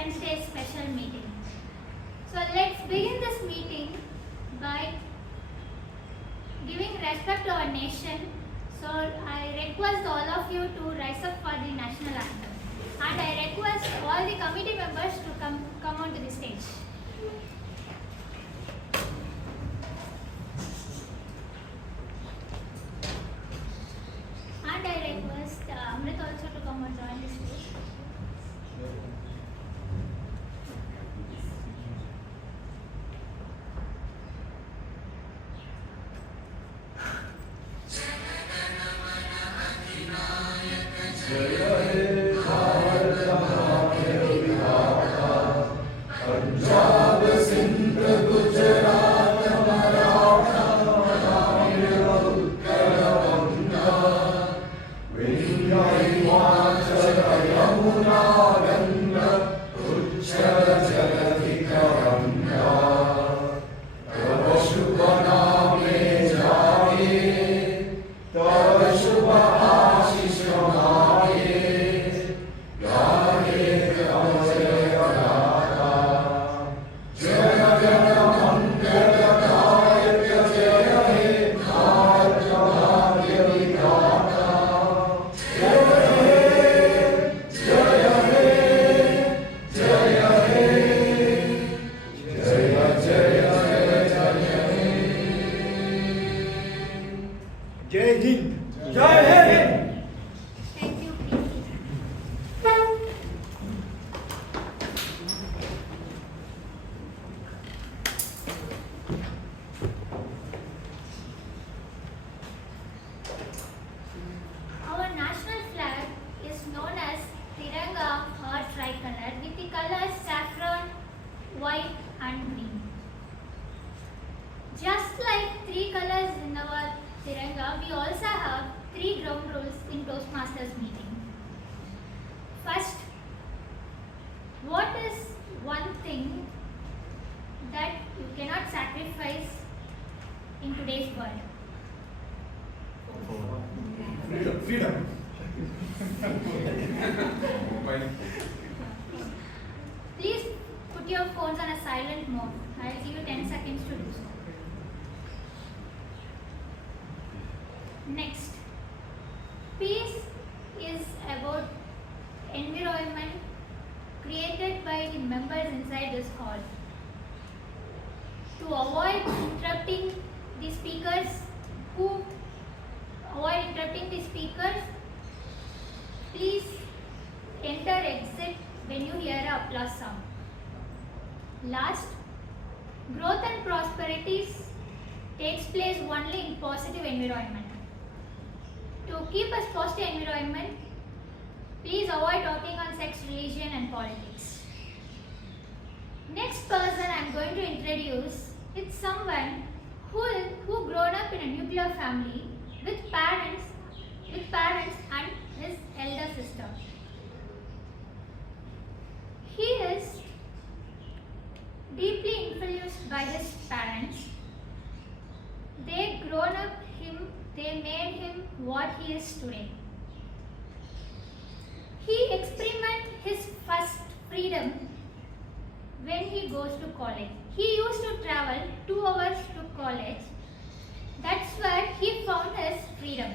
Independence Day special meeting. So let's begin this meeting by giving respect to our nation. So I request all of you to rise up for the national anthem. And I request all the committee members to come onto the stage. And I request Amrit also to come and join the stage. Freedom. Please put your phones on a silent mode. I will give you 10 seconds to do so. Next, peace is about environment created by the members inside this hall. To avoid interrupting the speakers, please enter exit when you hear a applause sound. Last, growth and prosperity takes place only in positive environment. To keep a positive environment, please avoid talking on sex, religion and politics. Next person I am going to introduce is someone who grown up in a nuclear family with parents and his elder sister. He is deeply influenced by his parents. They made him what he is today. He experienced his first freedom when he goes to college. He used to travel 2 hours to college. That's where he found his freedom.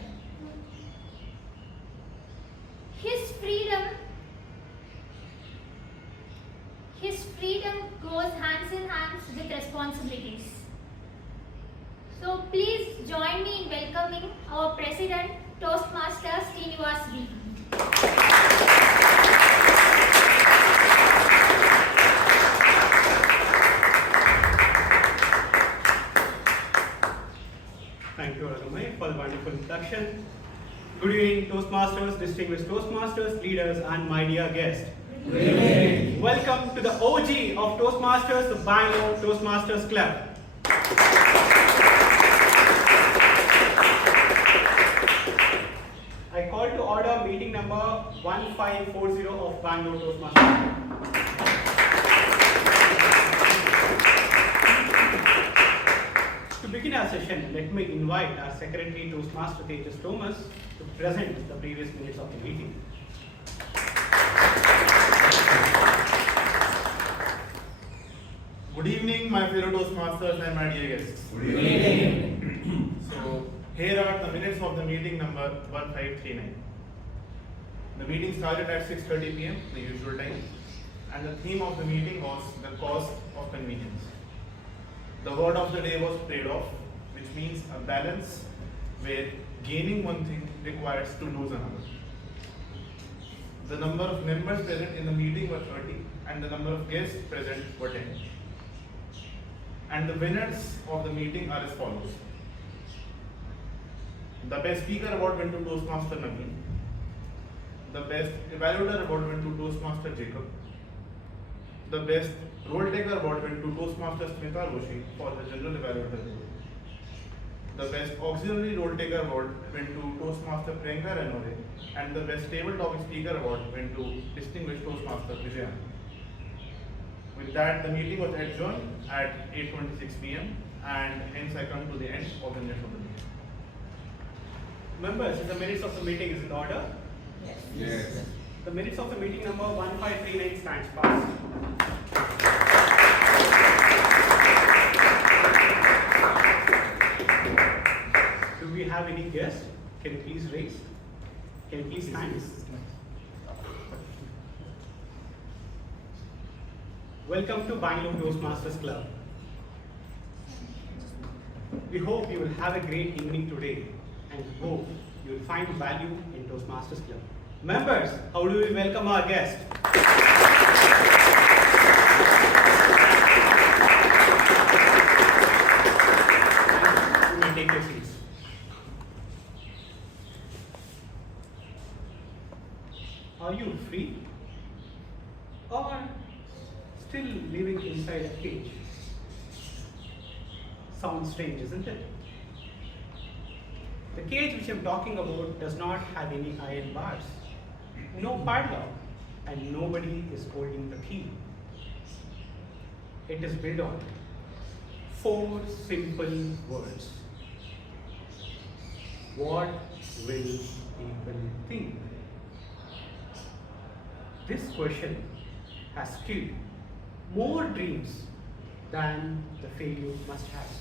His freedom goes hands in hands with responsibilities. So please join me in welcoming our President, Toastmasters Srinivas V. Thank you, Ragamai, for the wonderful introduction. Good evening, Toastmasters, distinguished Toastmasters, leaders, and my dear guest. Good evening. Welcome to the OG of Toastmasters, the Bangalore Toastmasters Club. I call to order meeting number 1540 of Bangalore Toastmasters. To begin our session, let me invite our Secretary Toastmaster Tejas Thomas to present the previous minutes of the meeting. Toastmasters and my dear guests. Good evening. So, here are the minutes of the meeting number 1539. The meeting started at 6:30 p.m., the usual time, and the theme of the meeting was the cost of convenience. The word of the day was trade-off, which means a balance where gaining one thing requires to lose another. The number of members present in the meeting were 30 and the number of guests present were 10. And the winners of the meeting are as follows. The best speaker award went to Toastmaster Naveen. The best evaluator award went to Toastmaster Jacob. The best role taker award went to Toastmaster Smita Roshi for the general evaluator role. The best auxiliary role taker award went to Toastmaster Priyanka Ranore, and the best table topic speaker award went to distinguished Toastmaster Vijayan. With that, the meeting was adjourned at 8:26 p.m. and hence I come to the end of the minutes of the meeting. Members, the minutes of the meeting is in order. Yes. The minutes of the meeting number 1539 stands passed. Do we have any guests? Can you please raise? Can you please stand? Welcome to Bangalore Toastmasters Club. We hope you will have a great evening today and hope you will find value in Toastmasters Club. Members, how do we welcome our guest? You may take your seats. Are you free or still living inside a cage? Sounds strange, isn't it? The cage which I'm talking about does not have any iron bars, no padlock, and nobody is holding the key. It is built on 4 simple words. What will people think? This question has killed more dreams than the failure must have.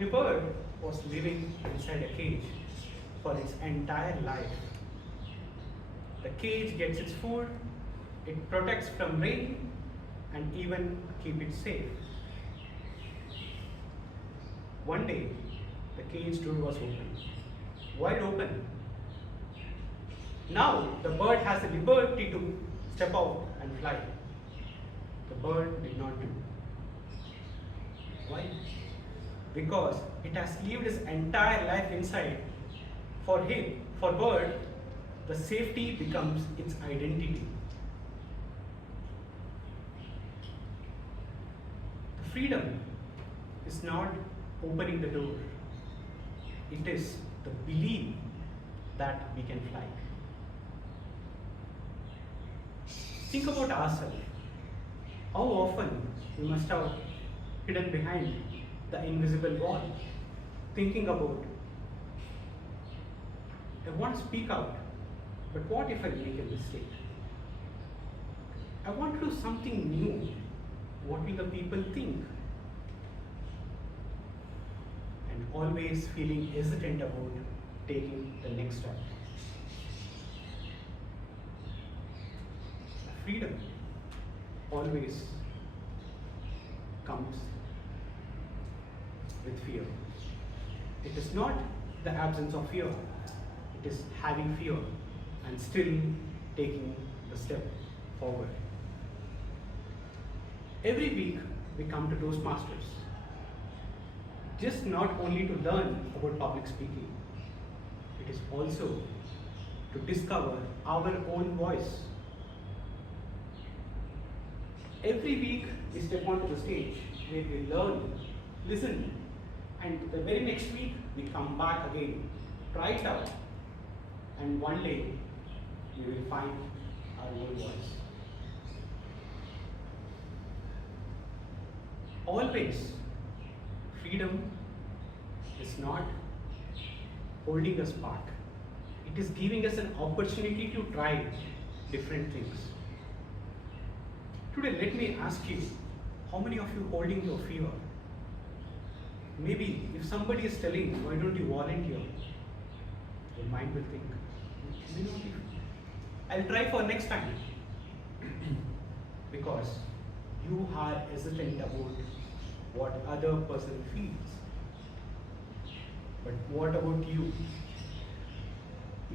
A bird was living inside a cage for its entire life. The cage gets its food, it protects from rain, and even keep it safe. One day, the cage door was open, wide open. Now, the bird has the liberty to step out and fly. The bird did not do. Why? Because it has lived its entire life inside. For him, for bird, the safety becomes its identity. The freedom is not opening the door. It is the belief that we can fly. Think about ourselves. How often we must have hidden behind the invisible wall, thinking about, I want to speak out, but what if I make a mistake? I want to do something new. What will the people think? And always feeling hesitant about taking the next step. Freedom always comes with fear. It is not the absence of fear, it is having fear and still taking the step forward. Every week we come to Toastmasters, just not only to learn about public speaking, it is also to discover our own voice. Every week we step onto the stage where we learn, listen, and the very next week we come back again, try it out, and one day we will find our own voice. Always, freedom is not holding us back. It is giving us an opportunity to try different things. Today, let me ask you, how many of you holding your fear? Maybe if somebody is telling, why don't you volunteer? Your mind will think, "You know, I'll try for next time." Because you are hesitant about what other person feels. But what about you?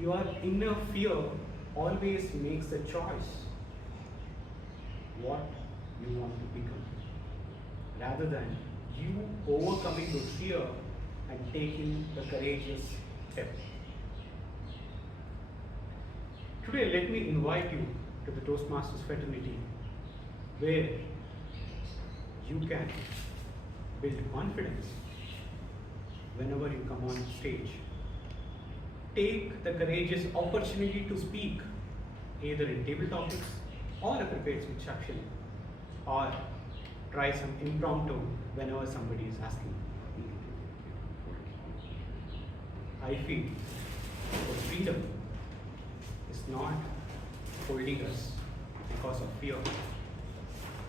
Your inner fear always makes a choice what you want to become, rather than you overcoming the fear and taking the courageous step. Today, let me invite you to the Toastmasters fraternity, where you can build confidence whenever you come on stage. Take the courageous opportunity to speak, either in table topics or a prepared speech section, or try some impromptu whenever somebody is asking. I feel that freedom is not holding us because of fear.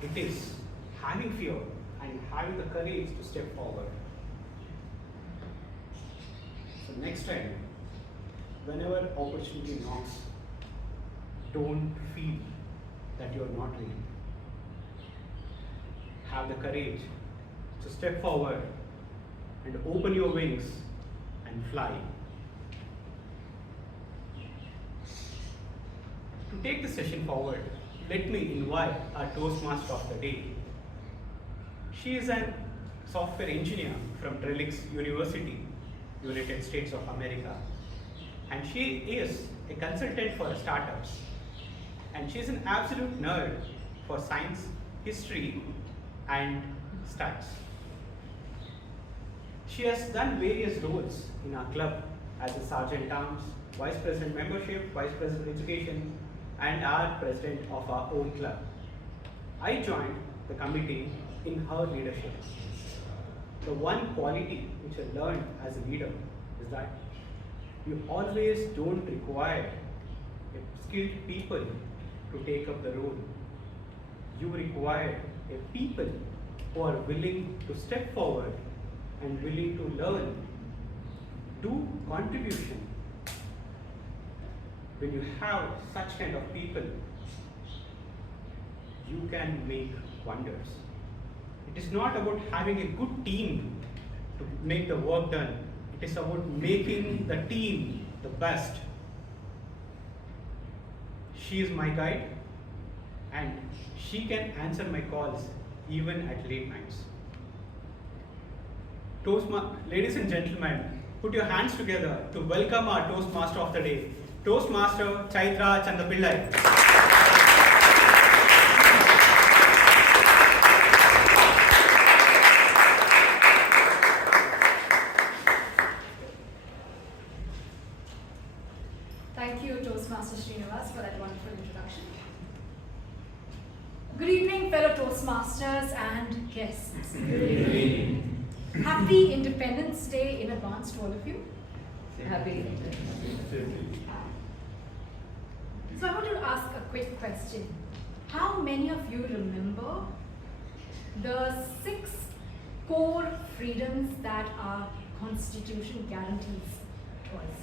It is having fear and having the courage to step forward. So next time, whenever opportunity knocks, don't feel that you are not ready. Have the courage to step forward and open your wings and fly. To take the session forward, let me invite our Toastmaster of the day. She is a software engineer from Trellix University, United States of America. And she is a consultant for startups. And she is an absolute nerd for science, history, and stats. She has done various roles in our club as a sergeant arms, vice president membership, vice president education, and our president of our own club. I joined the committee in her leadership. The one quality which I learned as a leader is that you always don't require skilled people to take up the role. You require a people who are willing to step forward and willing to learn, do contribution. When you have such kind of people, you can make wonders. It is not about having a good team to make the work done. It is about making the team the best. She is my guide, and she can answer my calls even at late nights. Ladies and gentlemen, put your hands together to welcome our Toastmaster of the day, Toastmaster Chaitra Chandapillai. Thank you, Toastmaster Srinivas, for that wonderful introduction. Good evening, fellow Toastmasters and guests. Good evening. Happy Independence Day in advance to all of you. Happy. So I want to ask a quick question. How many of you remember the 6 core freedoms that our Constitution guarantees to us?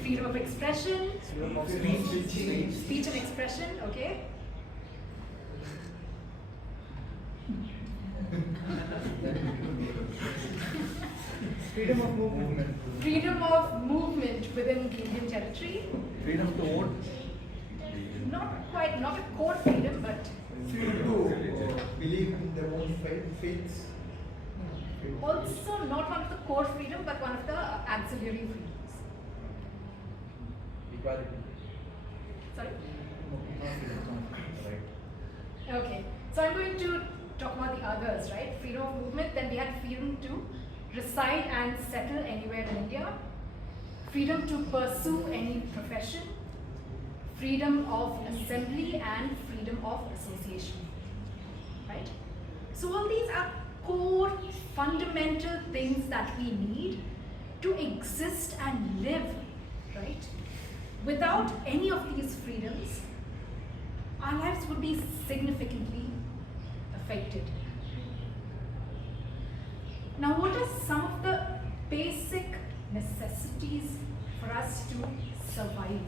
Freedom of expression, speech and expression, okay? Freedom of movement. Freedom of movement within the Indian territory. Freedom to vote. Not quite, not a core freedom, but Freedom to believe in their own faiths. also not one of the core freedom, but one of the auxiliary freedoms. Equality. Sorry? Right. Okay. So I'm going to talk about the others, right? Freedom of movement, then we had freedom to reside and settle anywhere in India, freedom to pursue any profession, freedom of assembly, and freedom of association, right? So all these are core fundamental things that we need to exist and live, right? Without any of these freedoms, our lives would be significantly affected. Now, what are some of the basic necessities for us to survive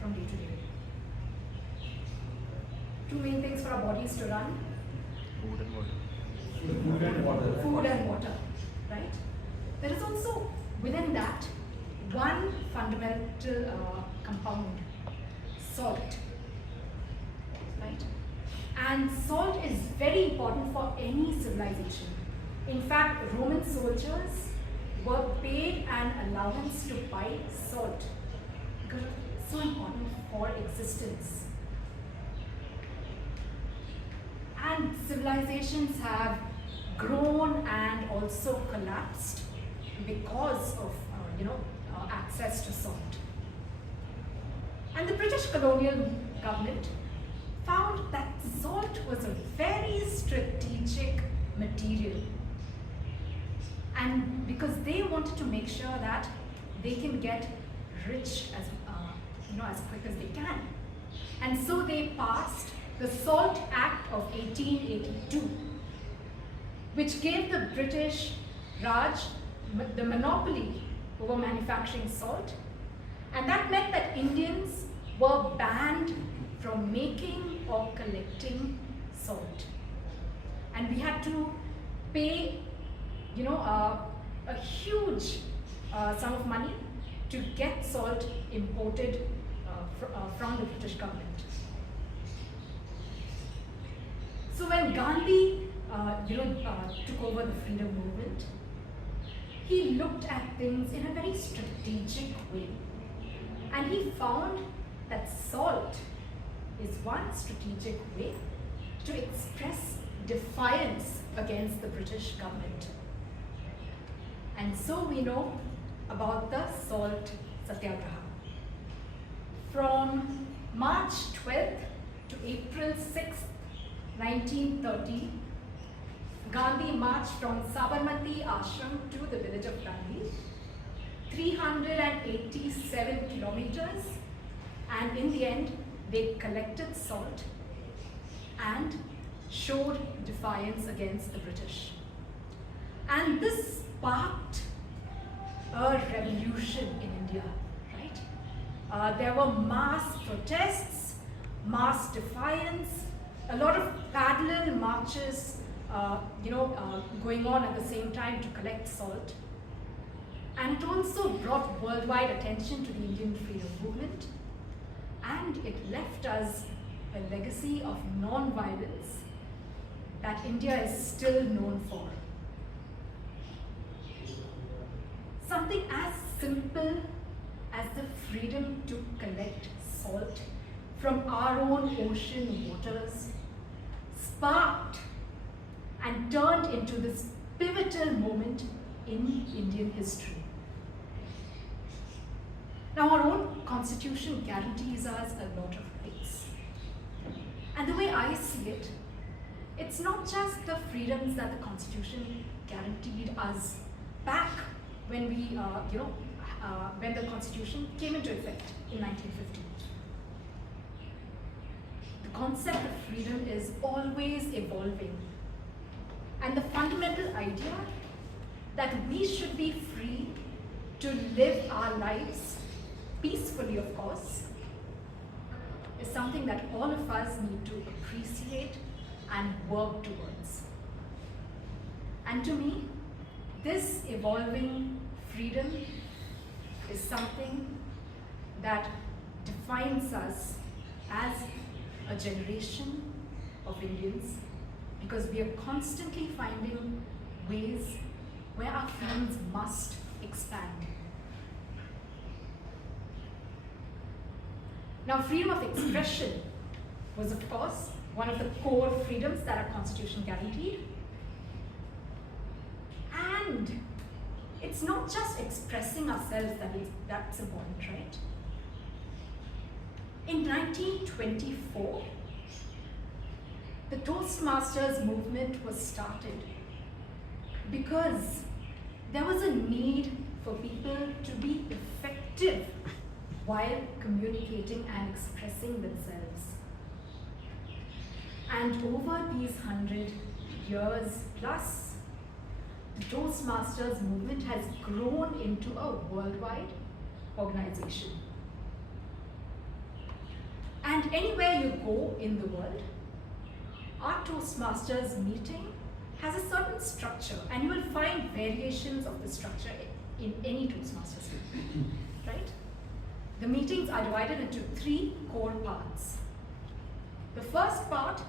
from day to day? Two main things for our bodies to run: Food and water. food and water, right? There is also within that one fundamental compound, salt, right? And salt is very important for any civilization. In fact, Roman soldiers were paid an allowance to buy salt because it's so important for existence. And civilizations have grown and also collapsed because of access to salt. And the British colonial government found that salt was a very strategic material, and because they wanted to make sure that they can get rich as quick as they can, and so they passed the Salt Act of 1882, which gave the British Raj the monopoly over manufacturing salt, and that meant that Indians were banned from making or collecting salt, and we had to pay a huge sum of money to get salt imported from the British government. So when Gandhi took over the freedom movement, he looked at things in a very strategic way, and he found that salt is one strategic way to express defiance against the British government. And so we know about the salt satyagraha. From March 12th to April 6th, 1930, Gandhi marched from Sabarmati ashram to the village of Dandi, 387 kilometers, and in the end, they collected salt and showed defiance against the British. And this sparked a revolution in India, right? There were mass protests, mass defiance, a lot of parallel marches going on at the same time to collect salt. And it also brought worldwide attention to the Indian freedom movement, and it left us a legacy of non-violence that India is still known for. Something as simple as the freedom to collect salt from our own ocean waters sparked and turned into this pivotal moment in Indian history. Now, our own constitution guarantees us a lot of rights. And the way I see it, it's not just the freedoms that the constitution guaranteed us back when when the constitution came into effect in 1950. The concept of freedom is always evolving. And the fundamental idea that we should be free to live our lives peacefully, of course, is something that all of us need to appreciate and work towards. And to me, this evolving freedom is something that defines us as a generation of Indians, because we are constantly finding ways where our freedoms must expand. Now, freedom of expression was, of course, one of the core freedoms that our constitution guaranteed. And it's not just expressing ourselves that's important, right? In 1924, the Toastmasters movement was started because there was a need for people to be effective while communicating and expressing themselves. And over these 100 years plus, the Toastmasters movement has grown into a worldwide organization. And anywhere you go in the world, our Toastmasters meeting has a certain structure, and you will find variations of the structure in any Toastmasters meeting, right? The meetings are divided into 3 core parts. The first part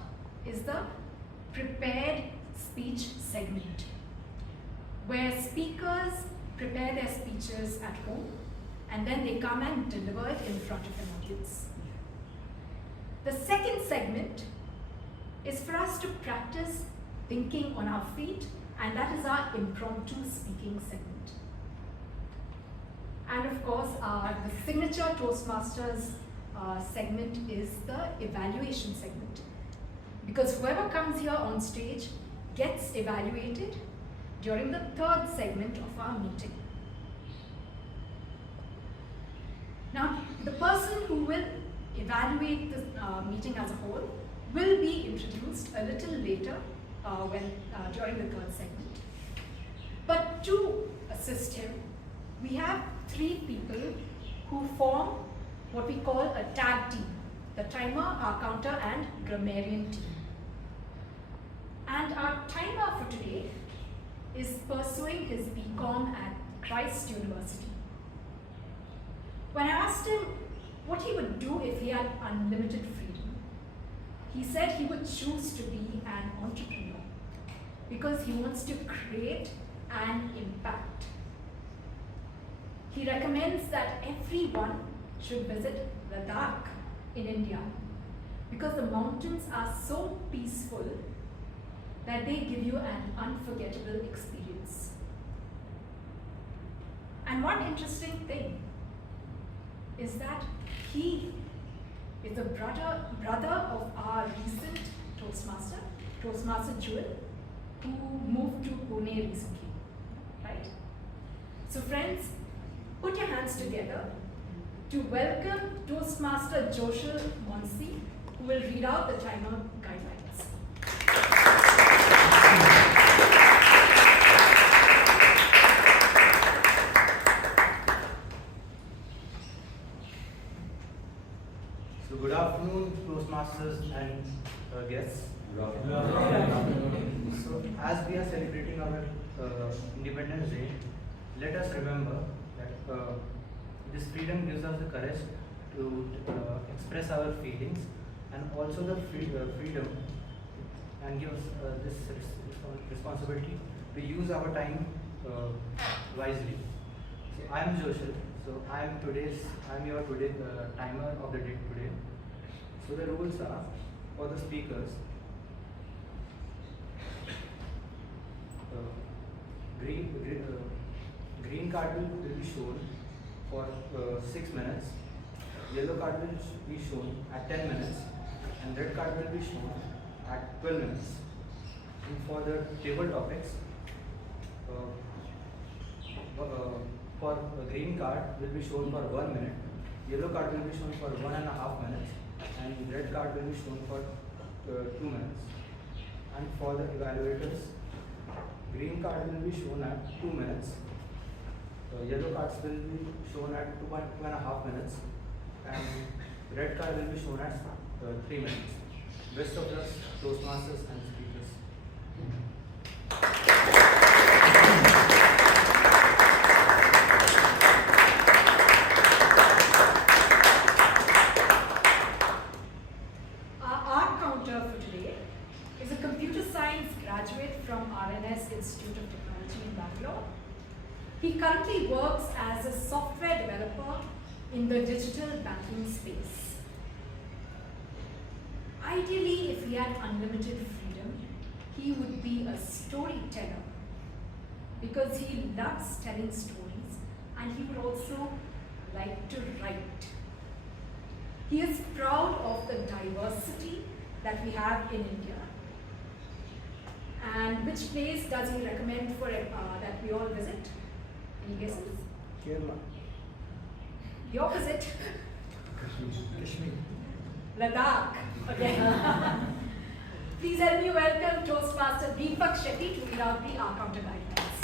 is the prepared speech segment, where speakers prepare their speeches at home and then they come and deliver it in front of an audience. The second segment is for us to practice thinking on our feet, and that is our impromptu speaking segment. And of course, the signature Toastmasters segment is the evaluation segment, because whoever comes here on stage gets evaluated during the third segment of our meeting. Now, the person who will evaluate the meeting as a whole will be introduced a little later during the third segment. But to assist him, we have 3 people who form what we call a tag team: the timer, our counter, and grammarian team. And our timer for today is pursuing his BCom at Christ University. When I asked him what he would do if he had unlimited freedom, he said he would choose to be an entrepreneur because he wants to create an impact. He recommends that everyone should visit Ladakh in India because the mountains are so peaceful that they give you an unforgettable experience. And one interesting thing is that he is the brother of our recent Toastmaster Jewel, who moved to Pune recently, right? So friends, put your hands together to welcome Toastmaster Joshua Monsi, who will read out the timer guidelines. So good afternoon, Toastmasters and guests. So as we are celebrating our Independence Day, let us remember that this freedom gives us the courage to express our feelings, and also the freedom and gives this responsibility to use our time wisely. So I am Joshua. So I am your timer of the day today. So the rules are for the speakers. Green card will be shown for 6 minutes. Yellow card will be shown at 10 minutes, and red card will be shown at 12 minutes. And for the table topics, for green card will be shown for 1 minute, yellow card will be shown for 1.5 minutes, and red card will be shown for 2 minutes. And for the evaluators, green card will be shown at 2 minutes, yellow cards will be shown at 2.5 minutes, and red card will be shown at 3 minutes. Best of luck, Toastmasters and speakers. From RNS Institute of Technology in Bangalore. He currently works as a software developer in the digital banking space. Ideally, if he had unlimited freedom, he would be a storyteller because he loves telling stories, and he would also like to write. He is proud of the diversity that we have in India. And which place does he recommend for that we all visit? Any guesses? Kerala. The opposite. Kashmir. Ladakh. Okay. Please help me welcome Toastmaster Deepak Shetty to read out the Our Counter Guidelines.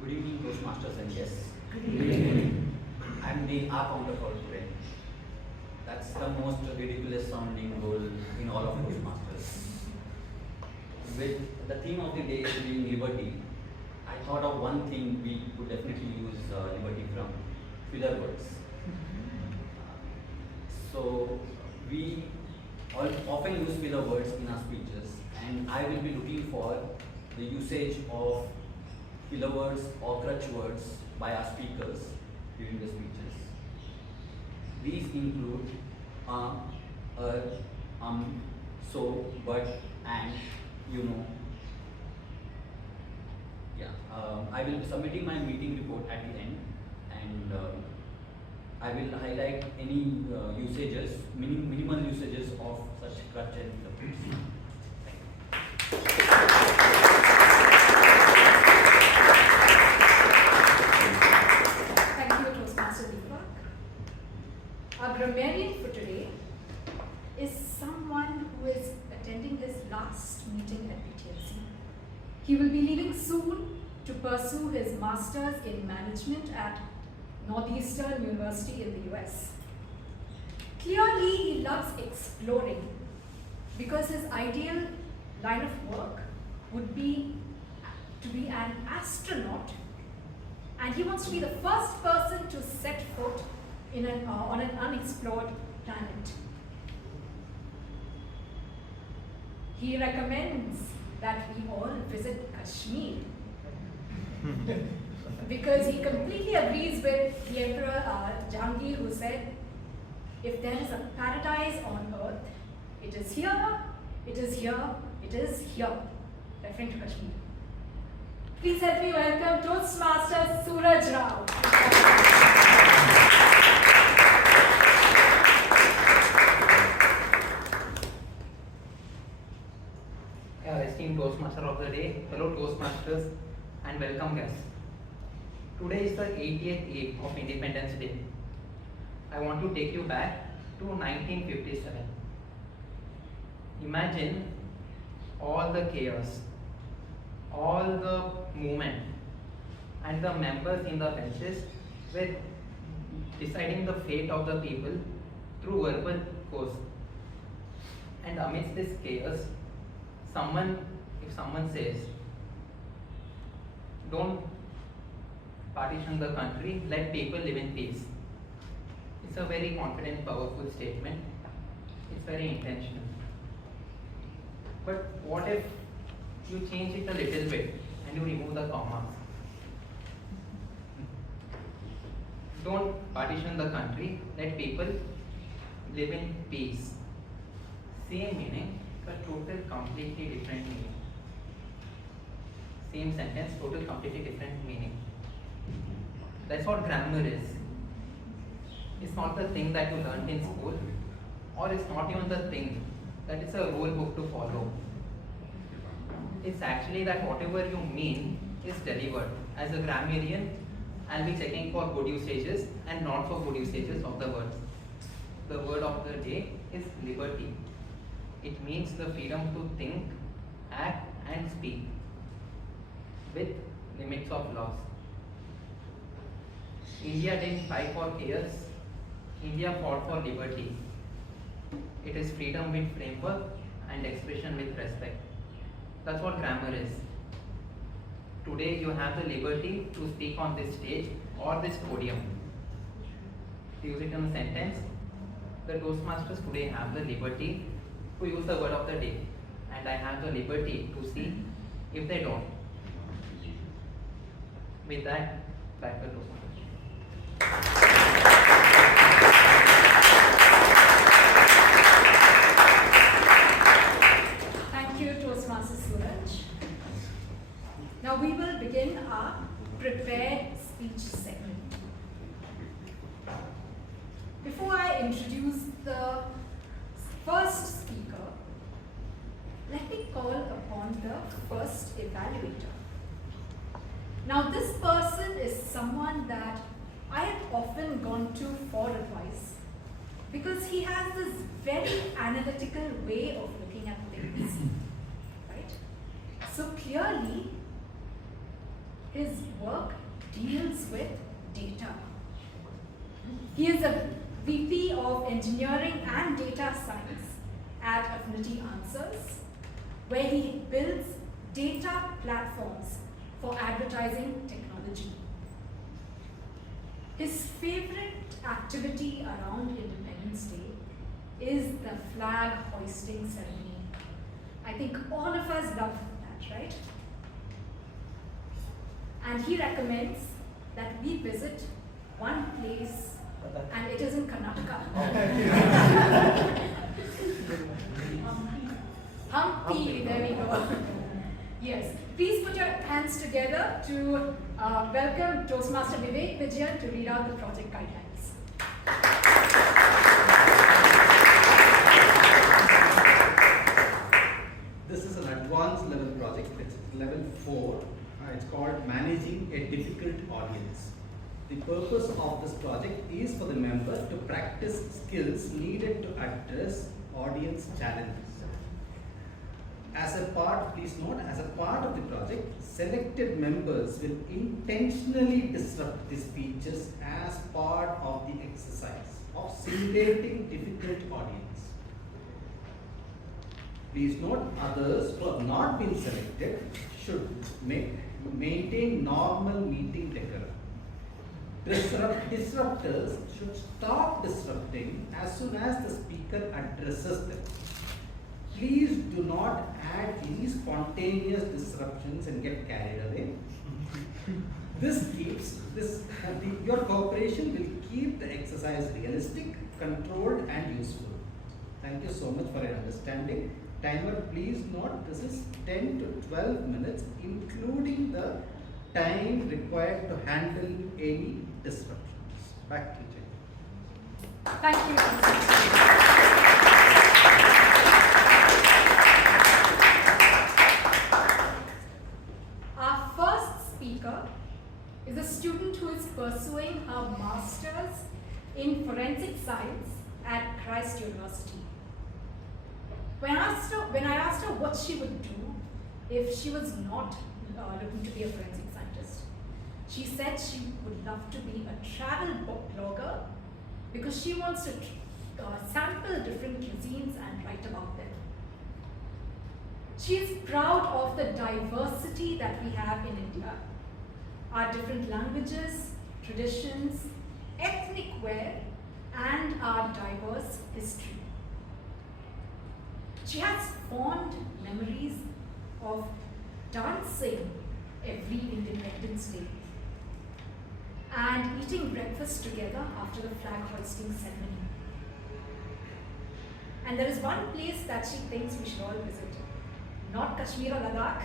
Good evening, Toastmasters and guests. I'm the R counter for today. That's the most ridiculous sounding goal in all of Toastmasters. With the theme of the day being liberty, I thought of one thing we could definitely use liberty from: filler words. So we all often use filler words in our speeches, and I will be looking for the usage of filler words or crutch words by our speakers during the speeches. These include so, but, and, you know. Yeah, I will be submitting my meeting report at the end, and I will highlight any usages, minimal usages of such crutch and filler words. Thank you, Toastmaster Deepak. Our grammarian for today is someone who is attending his last meeting at PTLC. He will be leaving soon to pursue his master's in management at Northeastern University in the US. Clearly, he loves exploring because his ideal line of work would be to be an astronaut, and he wants to be the first person to set foot in on an unexplored planet. He recommends that we all visit Kashmir because he completely agrees with the Emperor Jahangir, who said, if there is a paradise on earth, it is here, it is here, it is here, referring to Kashmir. Please help me welcome Toastmaster Suraj Rao. Esteemed Toastmaster of the day, fellow Toastmasters, and welcome guests. Today is the 80th eve of Independence Day. I want to take you back to 1957. Imagine all the chaos, all the movement, and the members in the benches were deciding the fate of the people through verbal force. And amidst this chaos, if someone says, don't partition the country, let people live in peace. It's a very confident, powerful statement. It's very intentional. But what if you change it a little bit and you remove the commas? Don't partition the country, let people live in peace. Same meaning, but total completely different meaning. Same sentence, total completely different meaning. That's what grammar is. It's not the thing that you learned in school, or it's not even the thing that it's a rule book to follow. It's actually that whatever you mean is delivered. As a grammarian, I'll be checking for good usages and not for good usages of the words. The word of the day is liberty. It means the freedom to think, act, and speak with limits of laws. India didn't fight for chaos. India fought for liberty. It is freedom with framework and expression with respect. That's what grammar is. Today you have the liberty to speak on this stage or this podium. To use it in a sentence, the Toastmasters today have the liberty to use the word of the day, and I have the liberty to see if they don't. With that, back to Toastmasters. Thank you, Toastmaster Suraj. Now we will begin our prepared speech segment. Before I introduce the first speaker, let me call upon the first evaluator. Now this person is someone that I have often gone to for advice because he has this very analytical way of looking at things, right? So clearly, his work deals with data. He is a VP of Engineering and Data Science at Affinity Answers, where he builds data platforms for advertising technology. His favorite activity around Independence Day is the flag hoisting ceremony. I think all of us love that, right? And he recommends that we visit one place, and it is in Karnataka. Hampi, there we go. Yes, please put your hands together to welcome Toastmaster Vivek Vijayan to read out the project guidelines. This is an advanced level project. It's level 4. It's called Managing a Difficult Audience. The purpose of this project is for the member to practice skills needed to address audience challenges. As a part, please note, as a part of the project, selected members will intentionally disrupt the speeches as part of the exercise of simulating difficult audience. Please note, others who have not been selected should maintain normal meeting decorum. Disruptors should stop disrupting as soon as the speaker addresses them. Please do not add any spontaneous disruptions and get carried away. Your cooperation will keep the exercise realistic, controlled, and useful. Thank you so much for your understanding. Timer, please note, this is 10 to 12 minutes, including the time required to handle any disruptions. Back to you. Thank you. Our first speaker is a student who is pursuing her master's in forensic science at Christ University. When I asked her what she would do if she was not looking to be a forensic scientist, she said she would love to be a travel blogger because she wants to sample different cuisines and write about them. She is proud of the diversity that we have in India, our different languages, traditions, ethnic wear, and our diverse history. She has fond memories of dancing every Independence Day and eating breakfast together after the flag hoisting ceremony. And there is one place that she thinks we should all visit. Not Kashmir or Ladakh,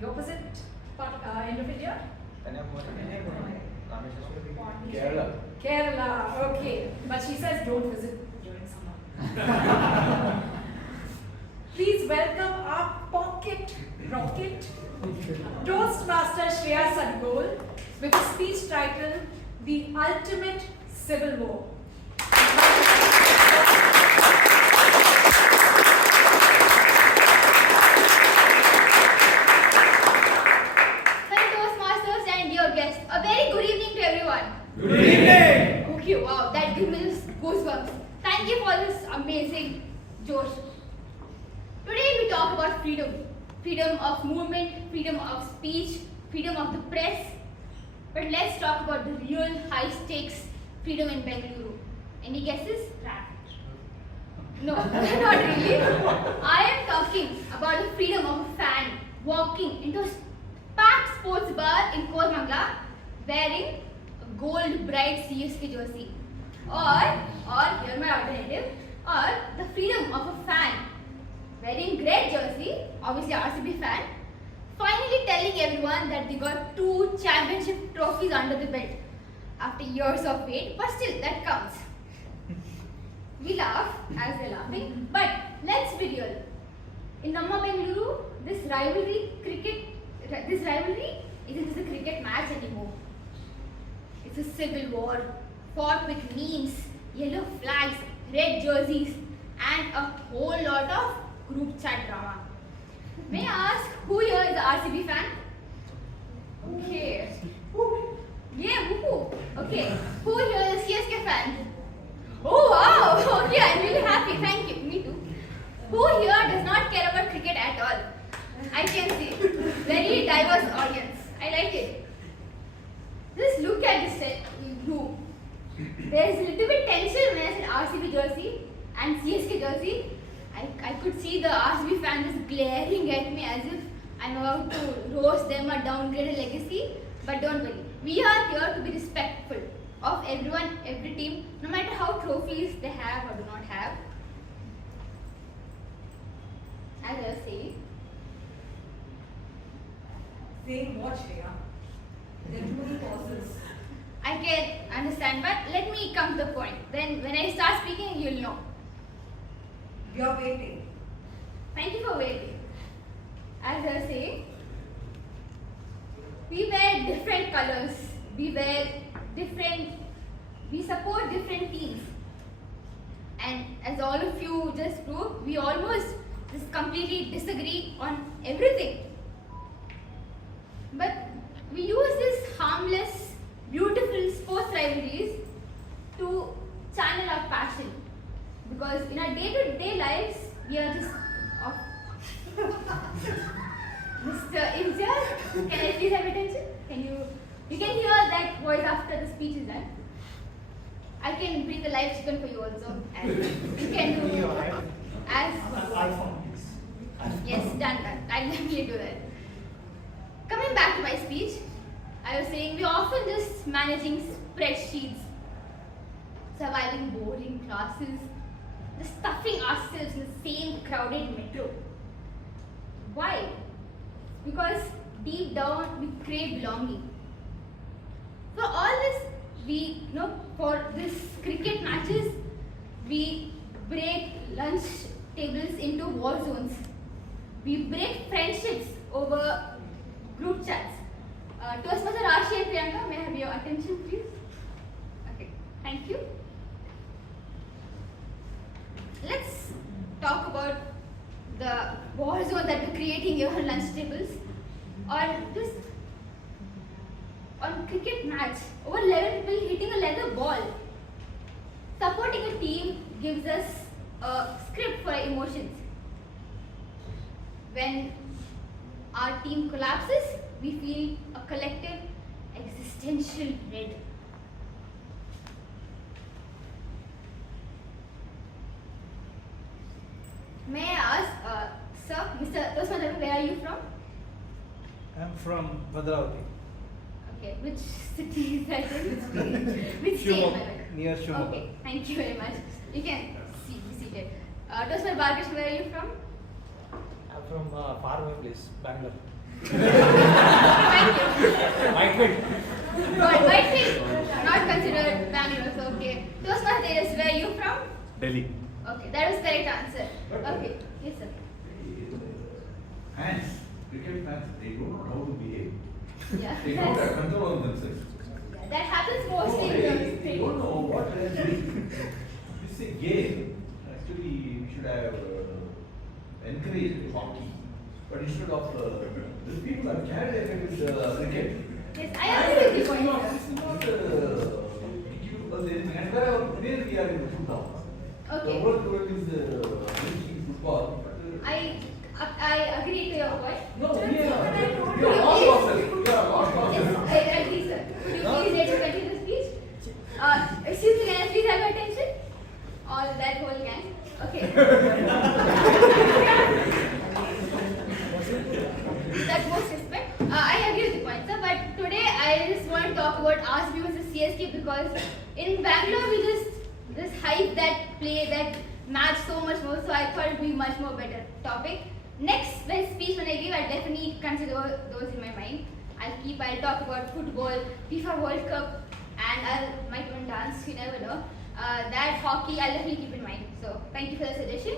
the opposite end of India? Kerala. Kerala, okay. But she says don't visit during summer. Please welcome our pocket rocket, Toastmaster Shreya Sadgol, with a speech titled The Ultimate Civil War. Good evening! Okay, wow, that gives me goosebumps. Thank you for this amazing Josh. Today we talk about freedom. Freedom of movement, freedom of speech, freedom of the press. But let's talk about the real high stakes freedom in Bangalore. Any guesses? No, not really. I am talking about the freedom of a fan walking into a packed sports bar in Koramangala wearing gold bright CSK jersey, or here my alternative, or the freedom of a fan wearing great jersey, obviously RCB fan, finally telling everyone that they got 2 championship trophies under the belt after years of wait, but still that counts. We laugh as they're laughing, but let's be real. In Namma Bengaluru, this rivalry isn't just a cricket match anymore. It's a civil war, fought with memes, yellow flags, red jerseys, and a whole lot of group chat drama. May I ask who here is a RCB fan? Okay. Yeah, woohoo. Okay. Who here is a CSK fan? Oh wow. Okay, I'm really happy. Thank you. Me too. Who here does not care about cricket at all? I can see. Very diverse audience. I like it. Just look at this room. There's a little bit tension when I said RCB jersey and CSK jersey. I could see the RCB fans just glaring at me as if I'm about to roast them or downgrade a legacy. But don't worry, we are here to be respectful of everyone, every team, no matter how trophies they have or do not have. As I was saying. Saying what, Shreya? There are too many pauses. I can understand, but let me come to the point. Then when I start speaking, you'll know. You're waiting. Thank you for waiting. As I was saying, we wear different colors. We support different teams. And as all of you just proved, we almost just completely disagree on everything. But we use this harmless, beautiful sports rivalries to channel our passion. Because in our day-to-day lives, we are just off. Mr. Imtiaz, can I please have attention? You can hear that voice after the speech is done. I can bring the live chicken for you also. And you can do as yes, done. I'll definitely do that. Coming back to my speech, I was saying we often just managing spreadsheets, surviving boring classes, just stuffing ourselves in the same crowded metro. Why? Because deep down we crave belonging. For all this, for this cricket matches, we break lunch tables into war zones. We break friendships over group chats. Toastmaster Rashi and Priyanka, may I have your attention, please? Okay, thank you. Let's talk about the war zone that we're creating here on lunch tables, or just on cricket match, over 11 people hitting a leather ball. Supporting a team gives us a script for our emotions. When our team collapses, we feel a collective existential dread. May I ask, sir, Mr. Toastmaster, where are you from? I'm from Bhadravati. Okay, which city is that in? Which state? Shivamogga, near Shivamogga. Okay, thank you very much. You can be seated. Toastmaster Balakrishna, where are you from? I'm from faraway place, Bangalore. Thank you. Whitefield. Good, Whitefield, not considered Bangalore, so okay. Toastmaster Tejas, where are you from? Delhi. Okay, that was correct answer. Okay, yes sir. Fans, cricket fans, they don't know how to behave. Yeah, They don't have control on themselves. yeah, that happens No, mostly in they the don't know what they are doing. It's a game. Actually, we should have encouraged hockey. But instead of these people are carried away with cricket. Yes, I agree with you point, sir. And where we are in football. Okay. The world is drinking football. I agree to your point. No, we are lost ourselves. We are lost Yes, ourselves. I agree, sir. Could you please let me continue the speech? Excuse me, can I please have your attention? All that whole gang. Okay. That most respect. I agree with the point, sir. But today I just want to talk about RCB versus CSK because in Bangalore we just hype that play, that match so much more. So I thought it would be much more better topic. Next speech when I give, I'll definitely consider those in my mind. I'll talk about football, FIFA World Cup, and I might even dance. You never know. That hockey, I'll definitely keep in mind. So thank you for the suggestion.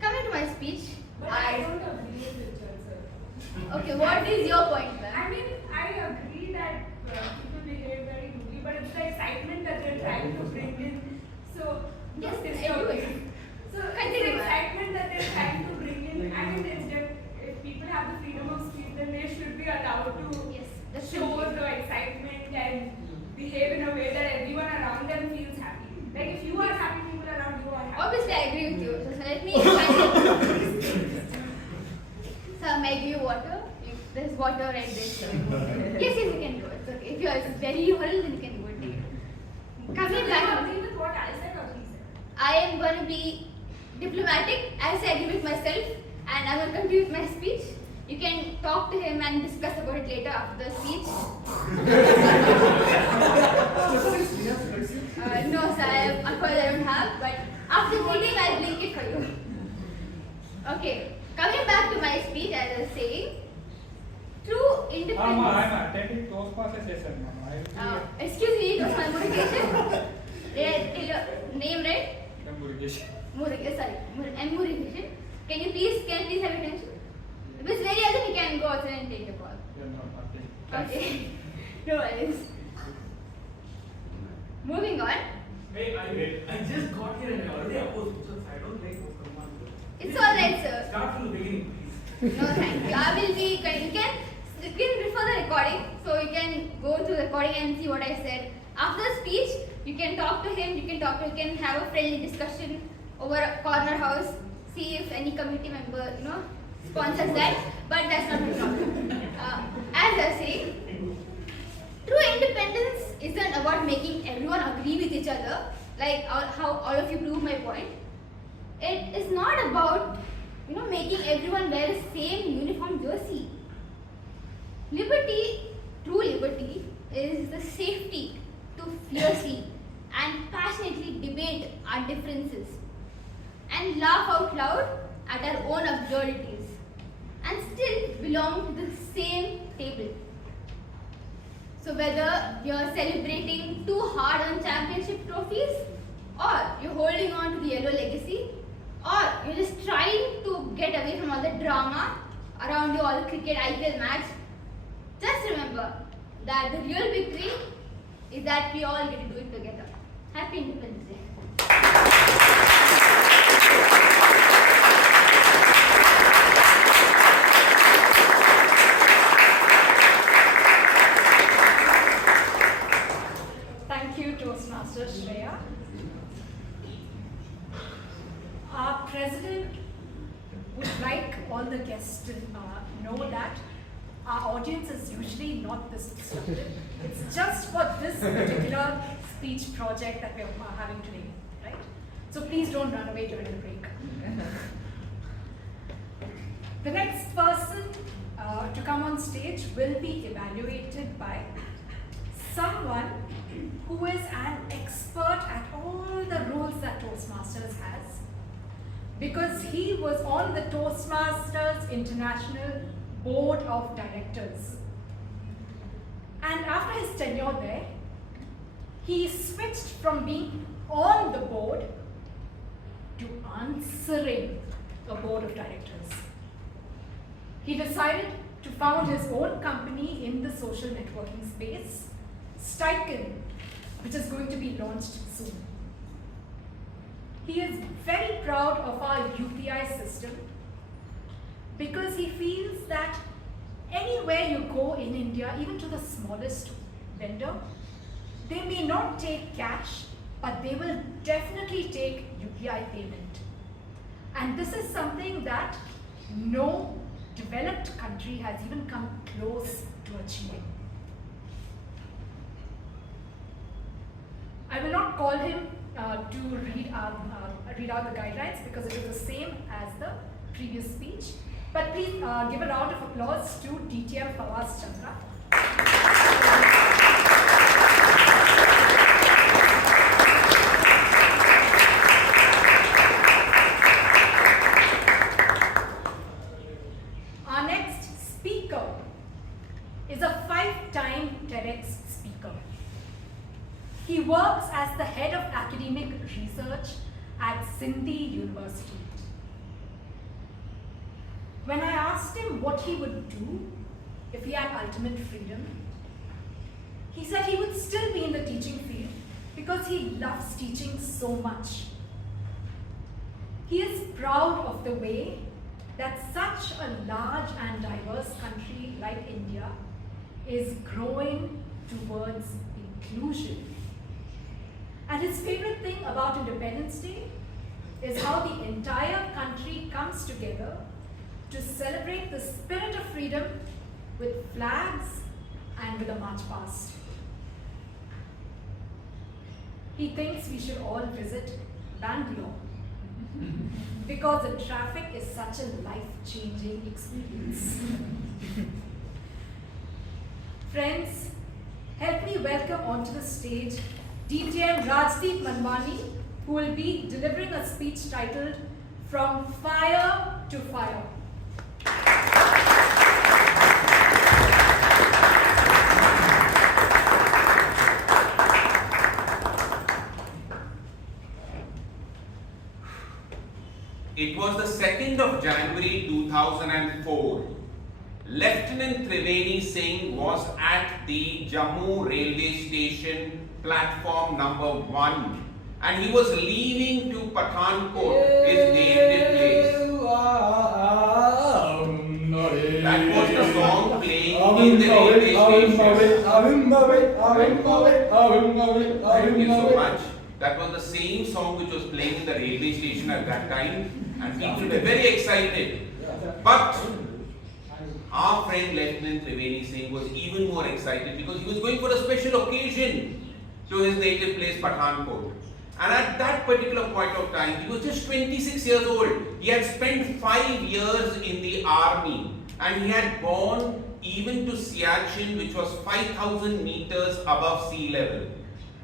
Coming to my speech, But I don't agree with it, sir. Okay, what is your point, ma'am? I mean, I agree that people behave very rudely, but it's the excitement that they're trying to bring in. So, Yes, disturbing. So, it's the Continue. excitement that they're trying to bring in. I mean, it's just, if people have the freedom of speech, then they should be allowed to Yes, that's show true. the excitement and behave in a way that everyone around them feels happy. Like, if you are happy, people around you are happy. Obviously, I agree with you. So let me explain. So I give you water. If there's water right there. Yes, you can do it. It's okay. If you are very hurried, then you can do it. Take it. Coming Do you back, agree with what I said or he said? I am going to be diplomatic as I agree with myself, and I'm going to continue with my speech. You can talk to him and discuss about it later after the speech. No, sir, of course I don't have, but after the meeting I'll link it for you. Okay, coming back to my speech, as I was saying, true independence. I'm attending Toastmasters session, ma'am. Excuse me, it was my Murugesh. Tell your name right? Murugesh. Sorry, I'm Murugesh. Can you please have attention? If it's very urgent, you can go outside and take the call. Okay. No worries. Moving on. Hey, I just got here and I already opposed, so I don't like It's alright, sir. Start from the beginning, please. No, thank you. I will be kind. You can refer the recording, so you can go to the recording and see what I said. After the speech, you can talk to him. You can have a friendly discussion over a corner house. See if any committee member, sponsors that. But that's not my problem. As I was saying, true independence isn't about making everyone agree with each other, like how all of you proved my point. It is not about making everyone wear the same uniform jersey. Liberty, true liberty, is the safety to fiercely and passionately debate our differences and laugh out loud at our own absurdities and still belong to the same table. So whether you're celebrating 2 hard-earned championship trophies, or you're holding on to the yellow legacy, or you're just trying to get away from all the drama around you, all the cricket IPL match, just remember that the real victory is that we all get to do it together. Happy Independence Day. Thank you, Toastmaster Shreya. Our president would like all the guests to know that our audience is usually not this disruptive. It's just for this particular speech project that we're having today, right? So please don't run away during the break. The next person to come on stage will be evaluated by someone who is an expert at all the rules that Toastmasters has, because he was on the Toastmasters International Board of Directors. And after his tenure there, he switched from being on the board to answering a board of directors. He decided to found his own company in the social networking space, Steichen, which is going to be launched soon. He is very proud of our UPI system because he feels that anywhere you go in India, even to the smallest vendor, they may not take cash, but they will definitely take UPI payment. And this is something that no developed country has even come close to achieving. I will not call him to read out the guidelines because it is the same as the previous speech. But please give a round of applause to DTM Fawaz Chandra. Our next speaker is a 5-time TEDx speaker. He works as the head of academic research at Sindhi University. When I asked him what he would do if he had ultimate freedom, he said he would still be in the teaching field because he loves teaching so much. He is proud of the way that such a large and diverse country like India is growing towards inclusion. And his favorite thing about Independence Day is how the entire country comes together to celebrate the spirit of freedom with flags and with a march past. He thinks we should all visit Bangalore because the traffic is such a life-changing experience. Friends, help me welcome onto the stage DTM Rajdeep Manwani, who will be delivering a speech titled From Fire to Fire. It was the 2nd of January 2004. Lieutenant Triveni Singh was at the Jammu railway station, platform number 1, and he was leaving to Pathankot, his native place. That was the song playing in the railway station. Thank you so much. That was the same song which was playing in the railway station at that time, and people were very excited. But our friend Lieutenant Triveni Singh was even more excited because he was going for a special occasion to his native place, Pathankot. And at that particular point of time, he was just 26 years old. He had spent 5 years in the army, and he had gone even to Siachen, which was 5,000 meters above sea level.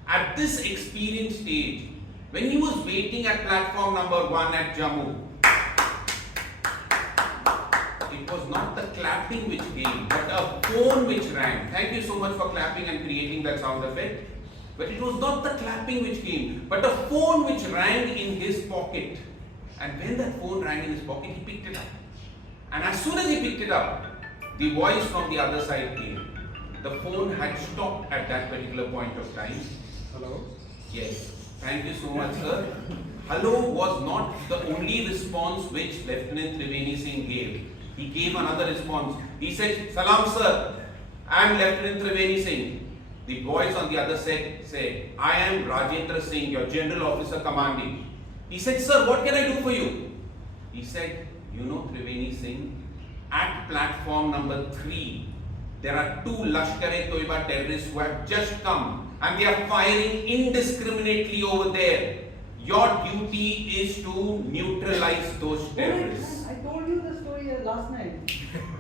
At this experienced stage, when he was waiting at platform number 1 at Jammu, it was not the clapping which came, but a phone which rang. Thank you so much for clapping and creating that sound effect. But it was not the clapping which came, but a phone which rang in his pocket. And when that phone rang in his pocket, he picked it up. And as soon as he picked it up, the voice from the other side came. The phone had stopped at that particular point of time. Hello? Yes. Thank you so much, sir. Hello was not the only response which Lieutenant Triveni Singh gave. He gave another response. He said, Salam, sir. I am Lieutenant Triveni Singh. The voice on the other side said, I am Rajendra Singh, your General Officer Commanding. He said, sir, what can I do for you? He said, you know, Triveni Singh, at platform number 3, there are 2 Lashkar-e-Toiba terrorists who have just come and they are firing indiscriminately over there. Your duty is to neutralize those terrorists. I told you the story last night.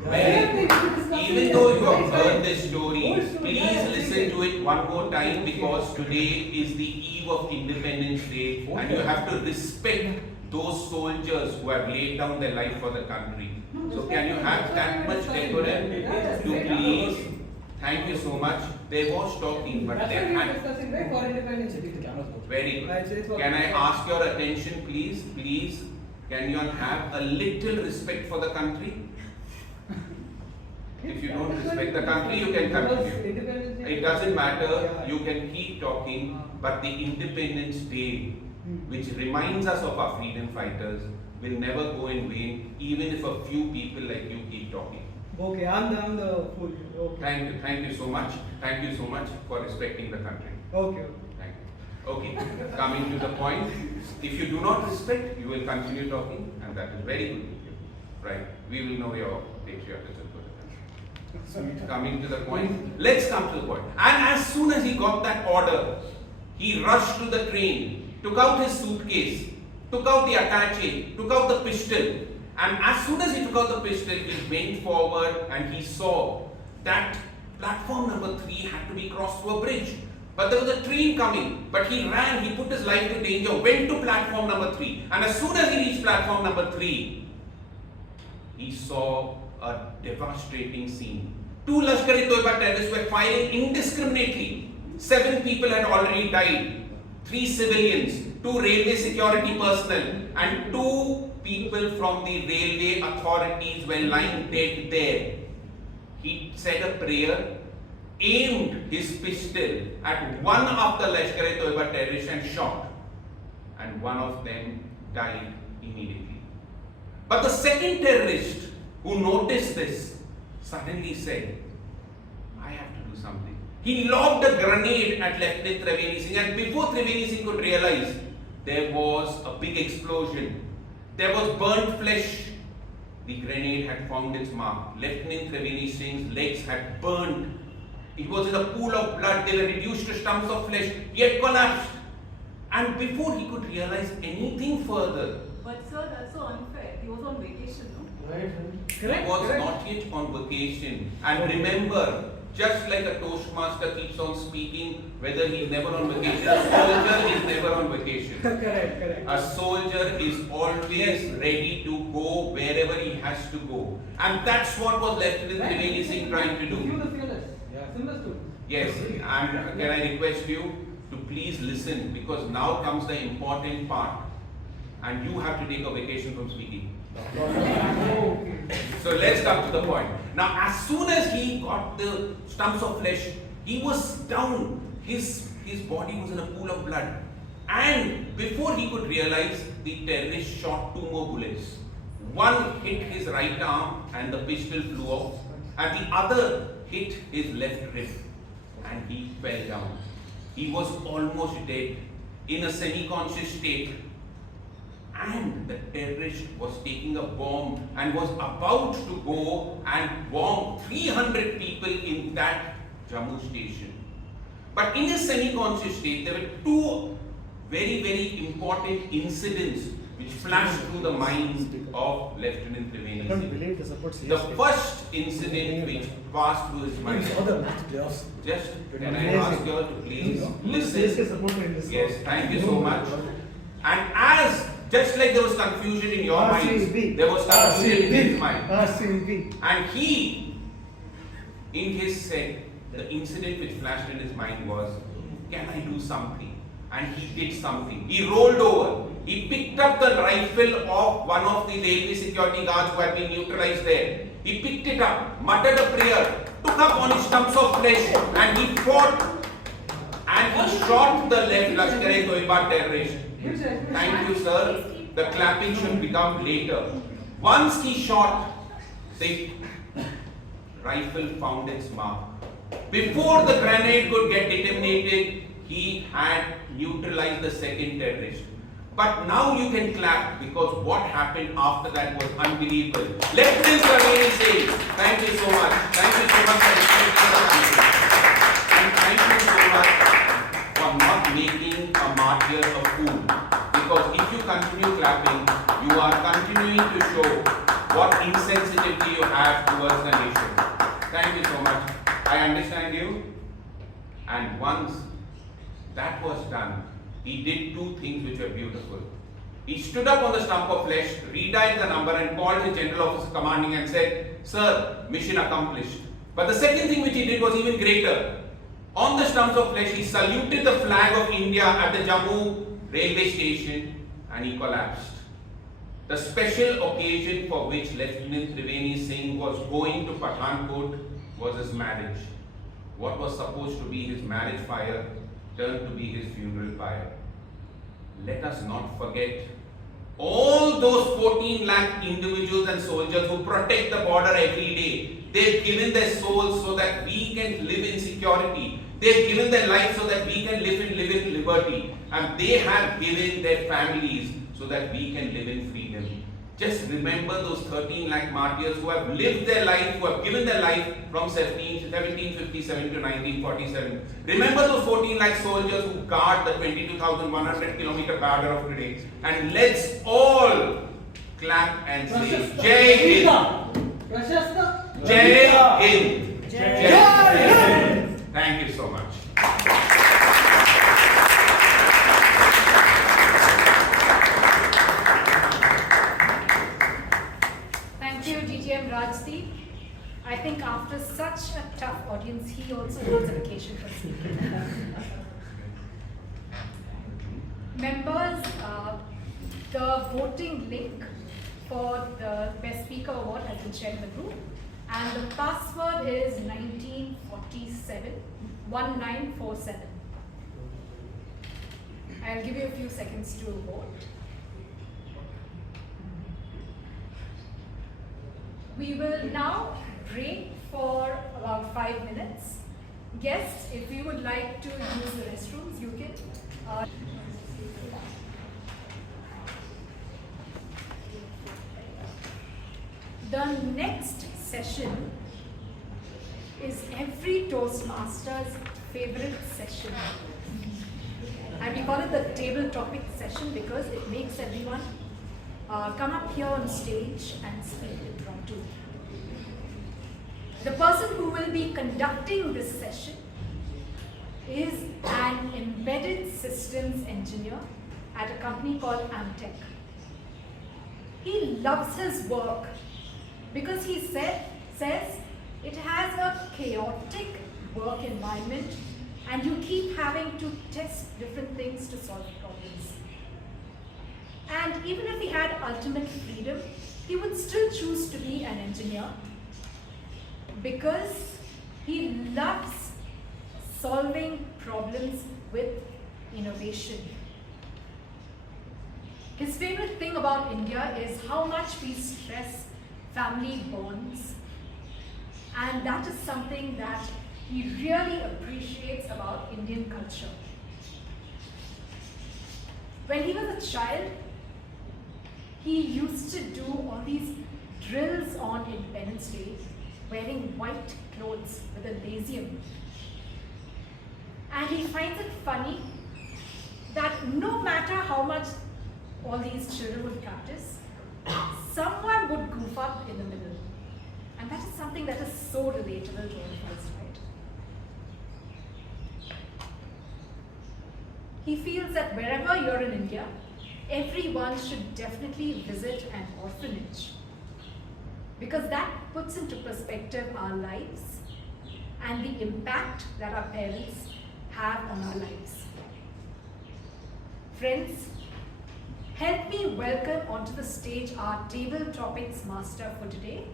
Well, even though you have heard this story, please listen to it one more time because today is the eve of Independence Day and you have to respect those soldiers who have laid down their life for the country. So can you have that much decorum to please? Thank you so much. There was talking, but there had... Very good. Can I ask your attention, please? Please, can you have a little respect for the country? If you don't respect the country, you can continue. It doesn't matter, you can keep talking, but the Independence Day, which reminds us of our freedom fighters, will never go in vain, even if a few people like you keep talking. Okay, I'm the fool. Okay. Thank you so much. Thank you so much for respecting the country. Okay. Thank you. Okay, coming to the point, if you do not respect, you will continue talking, and that is very good. Right? We will know your patriotism for the country. Coming to the point, let's come to the point. And as soon as he got that order, he rushed to the train, took out his suitcase, took out the attache, took out the pistol, and as soon as he took out the pistol, he went forward and he saw that platform number 3 had to be crossed to a bridge. But there was a train coming, but he ran, he put his life to danger, went to platform number 3, and as soon as he reached platform number 3, he saw a devastating scene. 2 Lashkar-e-Toiba terrorists were firing indiscriminately. 7 people had already died, 3 civilians, 2 railway security personnel, and 2 people from the railway authorities were lying dead there. He said a prayer aimed his pistol at one of the Lashkar-e-Toiba terrorists and shot, and one of them died immediately. But the second terrorist who noticed this suddenly said, I have to do something. He lobbed a grenade at Lieutenant Triveni Singh, and before Triveni Singh could realize, there was a big explosion. There was burnt flesh. The grenade had found its mark. Lieutenant Triveni Singh's legs had burned. He was in a pool of blood. They were reduced to stumps of flesh. He had collapsed. And before he could realize anything further, But sir, that's so unfair. He was on vacation, no? Right. he was not yet on vacation. And remember, just like a Toastmaster keeps on speaking, whether he's never on vacation, a soldier is never on vacation. Correct. A soldier is always ready to go wherever he has to go. And that's what was Lieutenant Triveni Singh trying to do. Yes, and can I request you to please listen, because now comes the important part, and you have to take a vacation from speaking. So let's come to the point. Now, as soon as he got the stumps of flesh, he was down. His body was in a pool of blood. And before he could realize, the terrorist shot 2 more bullets. One hit his right arm and the pistol flew off, and the other hit his left rib, and he fell down. He was almost dead, in a semi-conscious state. And the terrorist was taking a bomb and was about to go and bomb 300 people in that Jammu station. But in his semi-conscious state, there were 2 very, very important incidents which flashed through the mind of Lieutenant Triveni Singh. The first incident which passed through his mind. Just can I ask you all to please listen? Yes, thank you so much. And as just like there was confusion in your minds, there was confusion in his mind. And he, in his head, the incident which flashed in his mind was, can I do something? And he did something. He rolled over. He picked up the rifle of one of the railway security guards who had been neutralized there. He picked it up, muttered a prayer, took up on his stumps of flesh, and he fought. And he shot the left Lashkar-e-Toiba terrorist. Thank you, sir. The clapping should become later. Once he shot, the rifle found its mark. Before the grenade could get detonated, he had neutralized the second terrorist. But now you can clap, because what happened after that was unbelievable. Let this Triveni say, thank you so much. Thank you so much for respecting the country. And thank you so much for not making a martyr a fool. Because if you continue clapping, you are continuing to show what insensitivity you have towards the nation. Thank you so much. I understand you. And once that was done, he did 2 things which were beautiful. He stood up on the stump of flesh, redialed the number, and called his general officer commanding and said, sir, mission accomplished. But the second thing which he did was even greater. On the stumps of flesh, he saluted the flag of India at the Jammu railway station, and he collapsed. The special occasion for which Lieutenant Triveni Singh was going to Pathankot was his marriage. What was supposed to be his marriage fire turned to be his funeral pyre. Let us not forget all those 14 lakh individuals and soldiers who protect the border every day. They've given their souls so that we can live in security. They've given their life so that we can live in liberty. And they have given their families so that we can live in freedom. Just remember those 13 lakh martyrs who have lived their life, who have given their life from 1757 to 1947. Remember those 14 lakh soldiers who guard the 22,100 kilometer border of today. And let's all clap and say, Jai Hind! Jai Hind! Jai Hind! Thank you so much. Rajdeep, I think after such a tough audience, he also needs a vacation from speaking. Members, the voting link for the Best Speaker Award has been shared in the group. And the password is 1947, 1947. I'll give you a few seconds to vote. We will now break for about 5 minutes. Guests, if you would like to use the restrooms, you can. The next session is every Toastmaster's favorite session. And we call it the table topic session because it makes everyone come up here on stage and speak impromptu. The person who will be conducting this session is an embedded systems engineer at a company called Amtech. He loves his work because he says it has a chaotic work environment and you keep having to test different things to solve problems. And even if he had ultimate freedom, he would still choose to be an engineer because he loves solving problems with innovation. His favorite thing about India is how much we stress family bonds, and that is something that he really appreciates about Indian culture. When he was a child, he used to do all these drills on Independence Day, wearing white clothes with a lazium. And he finds it funny that no matter how much all these children would practice, someone would goof up in the middle. And that is something that is so relatable to all of us, right? He feels that wherever you're in India, everyone should definitely visit an orphanage, because that puts into perspective our lives and the impact that our parents have on our lives. Friends, help me welcome onto the stage our table topics master for today,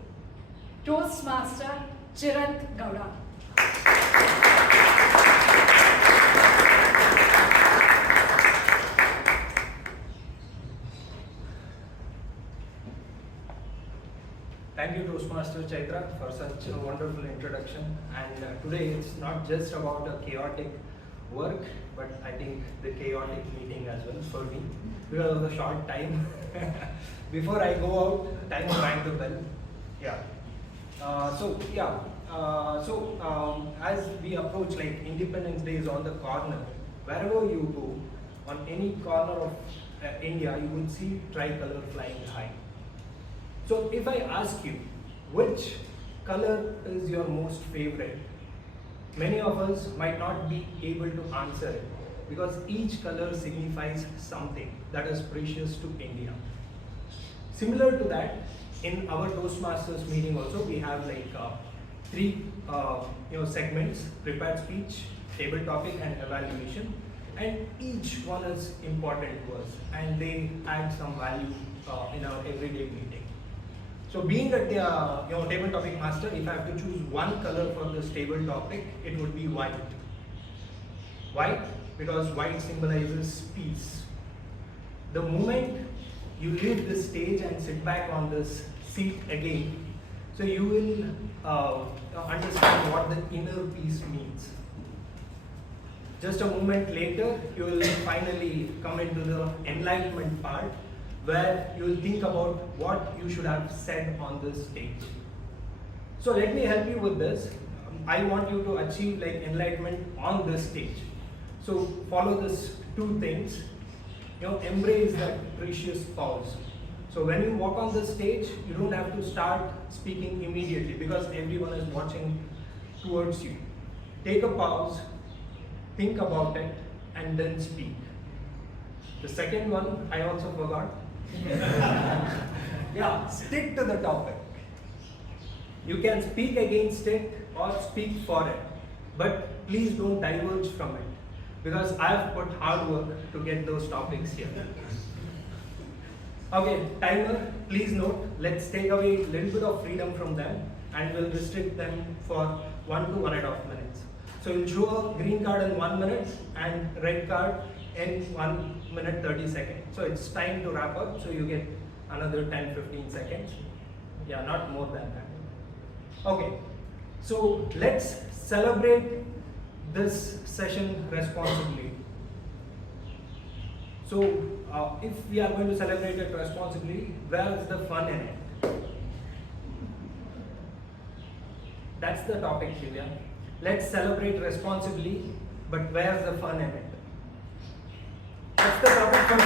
Toastmaster Chirant Gowda. Thank you, Toastmaster Chaitra, for such a wonderful introduction. And today it's not just about a chaotic work, but I think the chaotic meeting as well for me because of the short time. Before I go out, time to ring the bell. Yeah. As we approach, like Independence Day is on the corner. Wherever you go, on any corner of India, you will see tricolor flying high. So if I ask you, which color is your most favorite? Many of us might not be able to answer it because each color signifies something that is precious to India. Similar to that, in our Toastmasters meeting also, we have like three segments: prepared speech, table topic, and evaluation. And each one is important to us, and they add some value in our everyday meeting. So being a table topic master, if I have to choose one color for this table topic, it would be white. Why? Because white symbolizes peace. The moment you leave this stage and sit back on this seat again, so you will understand what the inner peace means. Just a moment later, you will finally come into the enlightenment part, where you will think about what you should have said on this stage. So let me help you with this. I want you to achieve like enlightenment on this stage. So follow this two things. Embrace that precious pause. So when you walk on the stage, you don't have to start speaking immediately because everyone is watching towards you. Take a pause, think about it, and then speak. The second one, I also forgot. Yeah, stick to the topic. You can speak against it or speak for it, but please don't diverge from it because I have put hard work to get those topics here. Okay, timer, please note, let's take away a little bit of freedom from them and we'll restrict them for 1 to 1.5 minutes. So you'll show a green card in 1 minute and red card in 1 minute 30 seconds. So it's time to wrap up, so you get another 10-15 seconds. Yeah, not more than that. Okay, so let's celebrate this session responsibly. So if we are going to celebrate it responsibly, where is the fun in it? That's the topic, Shivya. Let's celebrate responsibly, but where's the fun in it? That's the topic from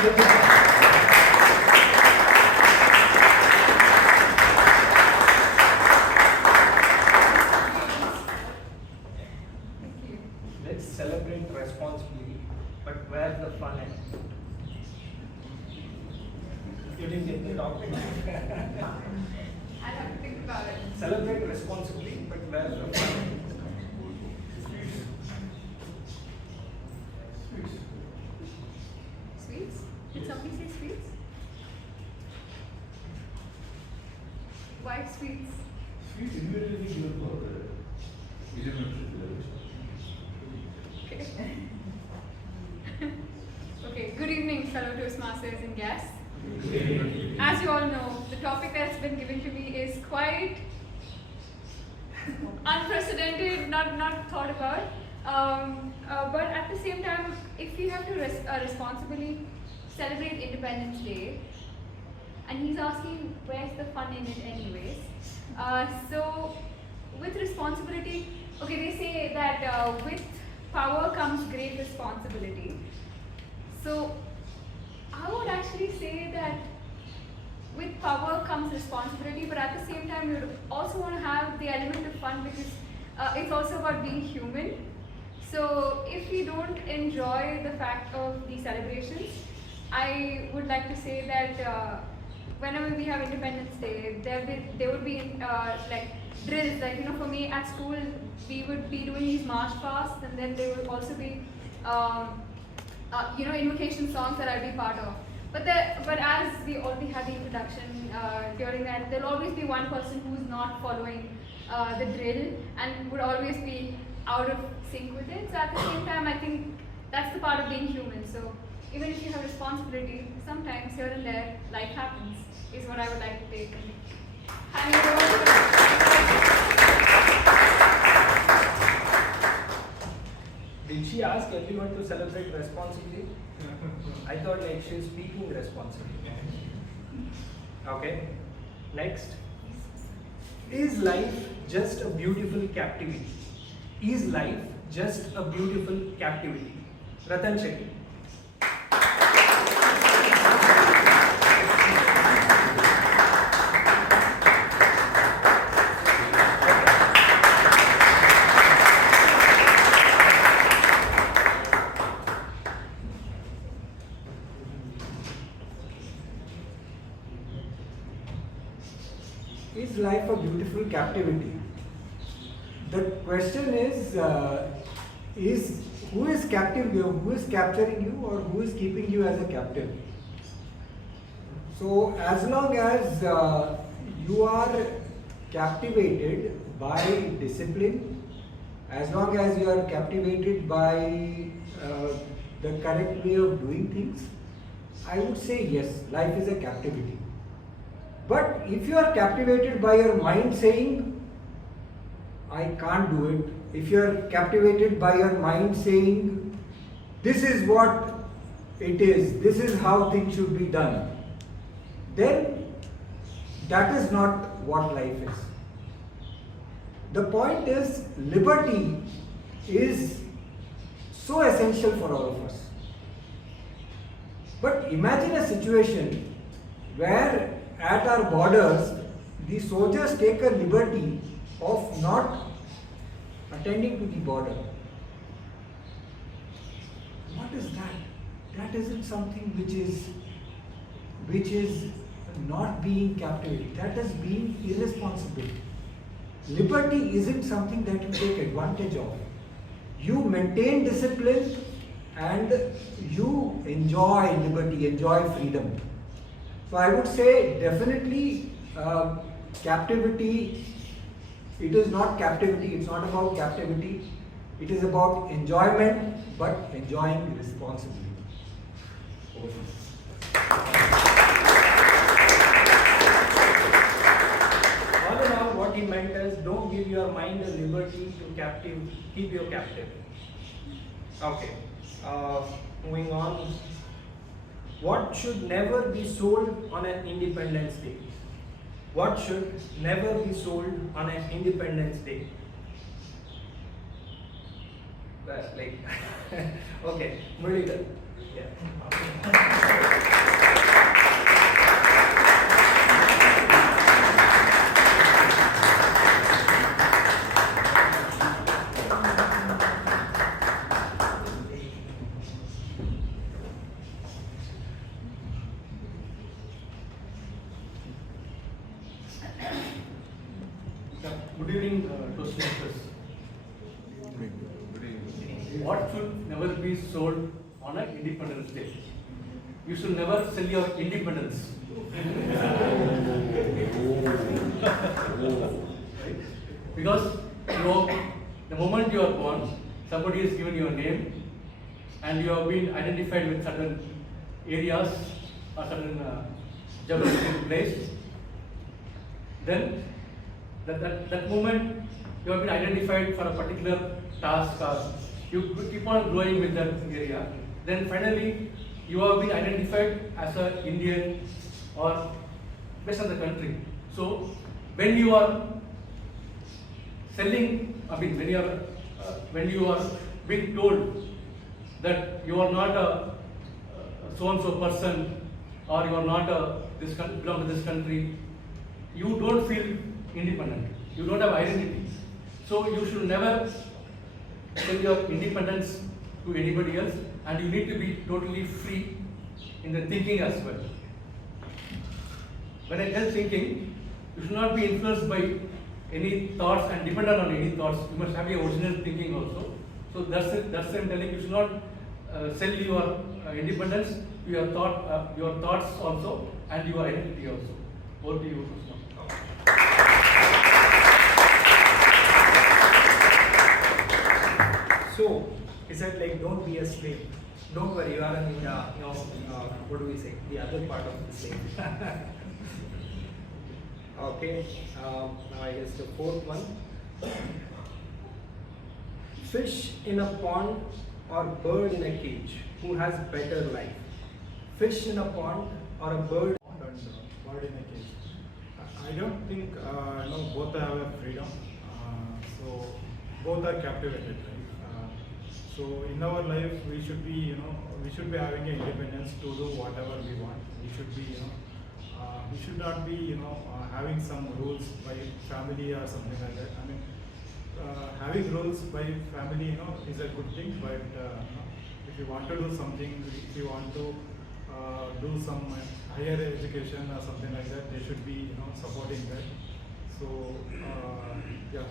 Let's celebrate responsibly, but where's the fun in it? You didn't get the topic. I'll have to think about it. Celebrate responsibly, but where's the fun in it? Sweets? Did somebody say sweets? Why sweets? Sweets immediately given for Okay. Okay, good evening, fellow Toastmasters and guests. As you all know, the topic that's been given to me is quite unprecedented, not thought about. But at the same time, if we have to responsibly celebrate Independence Day, and he's asking where's the fun in it anyways. So with responsibility, okay, they say that with power comes great responsibility. So I would actually say that with power comes responsibility, but at the same time, you also want to have the element of fun because it's also about being human. So if we don't enjoy the fact of the celebrations, I would like to say that whenever we have Independence Day, there would be like drills. Like, you know, for me at school, we would be doing these march pasts, and then there would also be you know, invocation songs that I'd be part of. But as we already had the introduction during that, there'll always be one person who's not following the drill and would always be out of sync with it. So at the same time, I think that's the part of being human. So even if you have responsibility, sometimes here and there, life happens, is what I would like to take. Did she ask everyone to celebrate responsibly? I thought like she's speaking responsibly. Okay, next. Is life just a beautiful captivity? Is life just a beautiful captivity? Ratan Shetty. Is life a beautiful captivity? The question is who is captive you, who is capturing you, or who is keeping you as a captive? So as long as you are captivated by discipline, as long as you are captivated by the correct way of doing things, I would say yes, life is a captivity. But if you are captivated by your mind saying, I can't do it, if you are captivated by your mind saying, this is what it is, this is how things should be done, then that is not what life is. The point is, liberty is so essential for all of us. But imagine a situation where at our borders, the soldiers take a liberty of not attending to the border. What is that? That isn't something which is not being captivated. That is being irresponsible. Liberty isn't something that you take advantage of. You maintain discipline and you enjoy liberty, enjoy freedom. So I would say definitely captivity, it is not captivity, it's not about captivity, it is about enjoyment, but enjoying responsibly. All in all, what he meant is don't give your mind a liberty to keep you captive. Okay, moving on. What should never be sold on an Independence Day? What should never be sold on an Independence Day? That's like, okay, Murugan. Yeah. Good evening, Toastmasters. What should never be sold on an Independence Day? You should never sell your independence. Right? Because the moment you are born, somebody has given you a name and you have been identified with certain areas or certain geographical place. Then that moment you have been identified for a particular task or you keep on growing with that area. Then finally you have been identified as an Indian or based on the country. So when you are selling, when you are being told that you are not a so-and-so person or you are not belong to this country, you don't feel independent. You don't have identity. So you should never sell your independence to anybody else, and you need to be totally free in the thinking as well. When I tell thinking, you should not be influenced by any thoughts and dependent on any thoughts. You must have your original thinking also. So that's it. That's why I'm telling you should not sell your independence to your thoughts also and your identity also. Over to you, Krishna. So, he said like don't be a slave. Don't worry, you are in what do we say? The other part of the slave. Okay, now I guess the fourth one. Fish in a pond or bird in a cage? Who has better life? Fish in a pond or a bird? And bird in a cage. I don't think both have a freedom. So both are captivated, right? So in our life we should be having an independence to do whatever we want. We should be we should not be having some rules by family or something like that. I mean, having rules by family is a good thing, but if you want to do something, if you want to do some higher education or something like that, they should be supporting that. So yeah,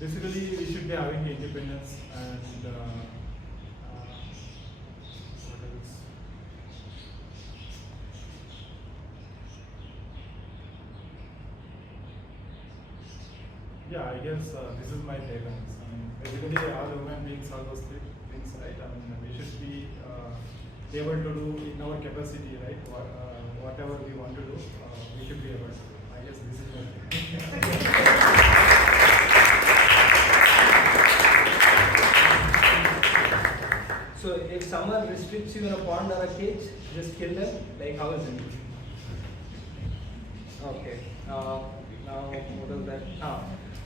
basically we should be having independence and what else? Yeah, I guess this is my take on this. I mean, basically all human beings are those things, right? I mean, we should be able to do in our capacity, right? Whatever we want to do, we should be able to do. I guess this is my take. So if someone restricts you in a pond or a cage, just kill them. Like how is it? Okay. Now what is that?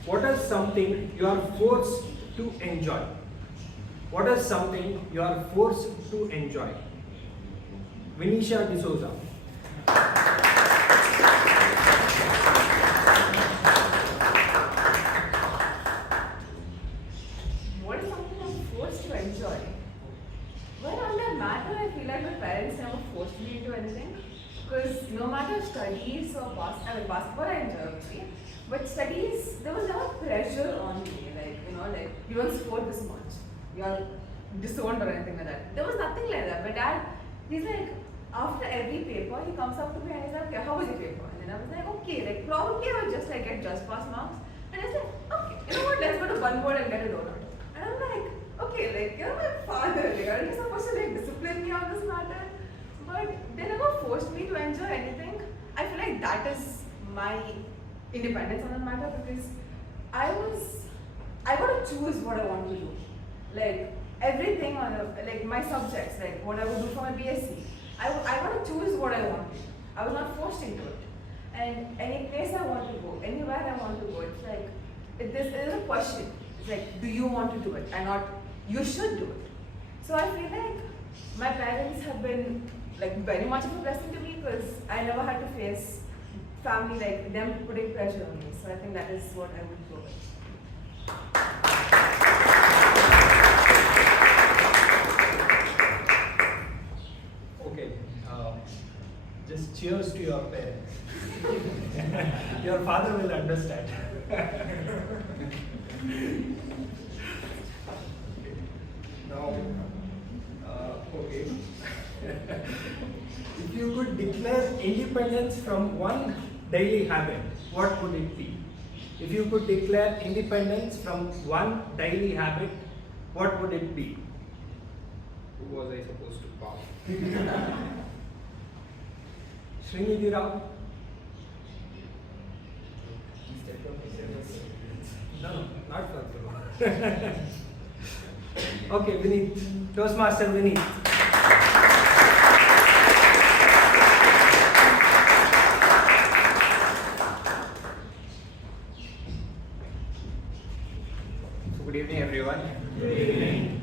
What is something you are forced to enjoy? What is something you are forced to enjoy? Vinisha D'Souza. What is something I'm forced to enjoy? Well, on that matter, I feel like my parents never forced me into anything. Because no matter studies or basketball, I enjoy it. But studies, there was never pressure on me. Like you don't score this much. You're disowned or anything like that. There was nothing like that. My dad, he's like, after every paper, he comes up to me and he's like, okay, how was your paper? And something. I was like, okay, like probably I would just like get just pass marks. And I was like, okay, you know what, let's go to Bangalore and get a donut. And I'm like, okay, like you're my father, like aren't you supposed to like discipline me on this matter? But they never forced me to enjoy anything. I feel like that is my independence on the matter, because I got to choose what I want to do. Like everything on like my subjects, like what I would do for my BSc. I got to choose what I want. I was not forced into it. And any place I want to go, anywhere I want to go, it's like, it is a question. It's like, do you want to do it? And not, you should do it. So I feel like my parents have been like very much of a blessing to me, because I never had to face family, like them putting pressure on me. So I think that is what I would go with. Okay, just cheers to your parents. Your father will understand. Now, okay. If you could declare independence from one daily habit, what would it be? If you could declare independence from one daily habit, what would it be? Who was I supposed to call? Srinidhi Rao? No, not for you. Okay, Vineet. Toastmaster Vineet. So good evening, everyone. Good evening.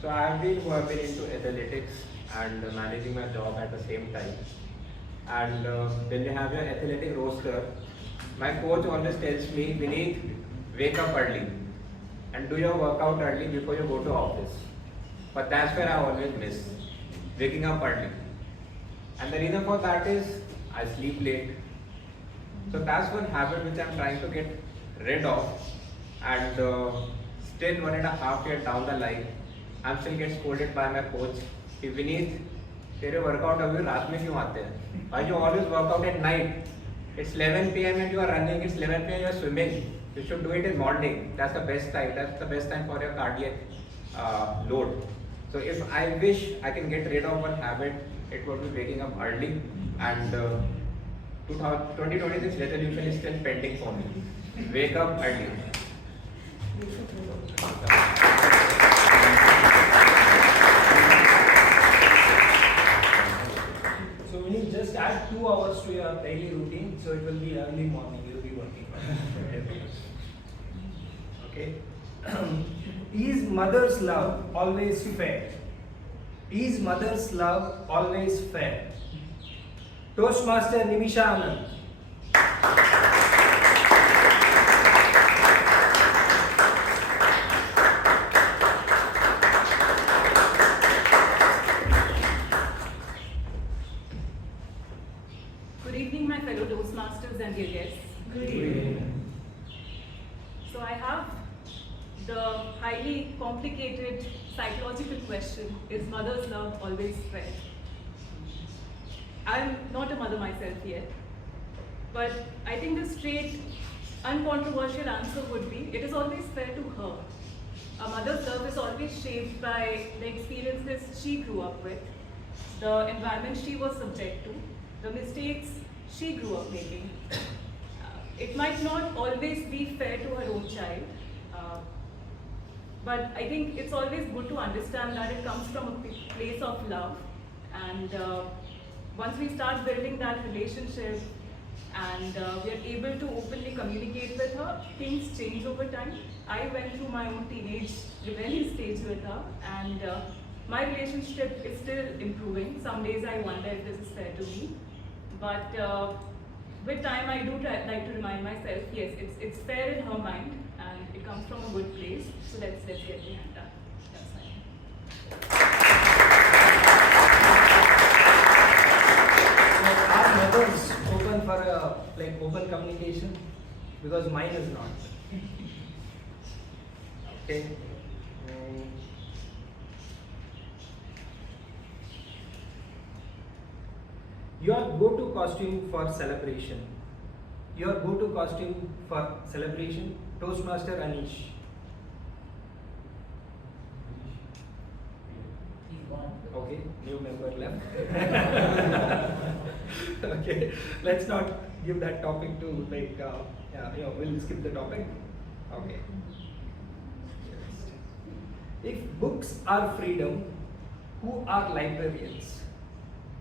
So I have been working into athletics and managing my job at the same time. And when you have your athletic roster, my coach always tells me, Vineet, wake up early and do your workout early before you go to office. But that's where I always miss, waking up early. And the reason for that is I sleep late. So that's one habit which I'm trying to get rid of. And still 1.5 years down the line, I'm still get scolded by my coach. Hey, Vineet, तेरे workout अभी रात में क्यों आते हैं? Why you always work out at night? It's 11 p.m. and you are running. It's 11 p.m. you are swimming. You should do it in morning. That's the best time. That's the best time for your cardiac load. So if I wish I can get rid of one habit, it would be waking up early. And 2026 resolution is still pending for me. Wake up early. So we need just add 2 hours to your daily routine, so it will be early morning. You will be working. Okay. Is mother's love always fair? Is mother's love always fair? Toastmaster Nimisha Anand. Good evening, my fellow Toastmasters and dear guests. Good evening. So I have the highly complicated psychological question, is mother's love always fair? I'm not a mother myself yet, but I think the straight, uncontroversial answer would be, it is always fair to her. A mother's love is always shaped by the experiences she grew up with, the environment she was subject to, the mistakes she grew up making. It might not always be fair to her own child, but I think it's always good to understand that it comes from a place of love, and once we start building that relationship and we are able to openly communicate with her, things change over time. I went through my own teenage rebellion stage with her, and my relationship is still improving. Some days I wonder if this is fair to me, but with time I do like to remind myself, yes, it's fair in her mind and it comes from a good place. So let's get behind that. That's fine. Are mothers open for a open communication? Because mine is not. Okay. Your go-to costume for celebration. Your go-to costume for celebration, Toastmaster Anish. Okay, new member left. Okay, let's not give that topic to we'll skip the topic. Okay. If books are freedom, who are librarians?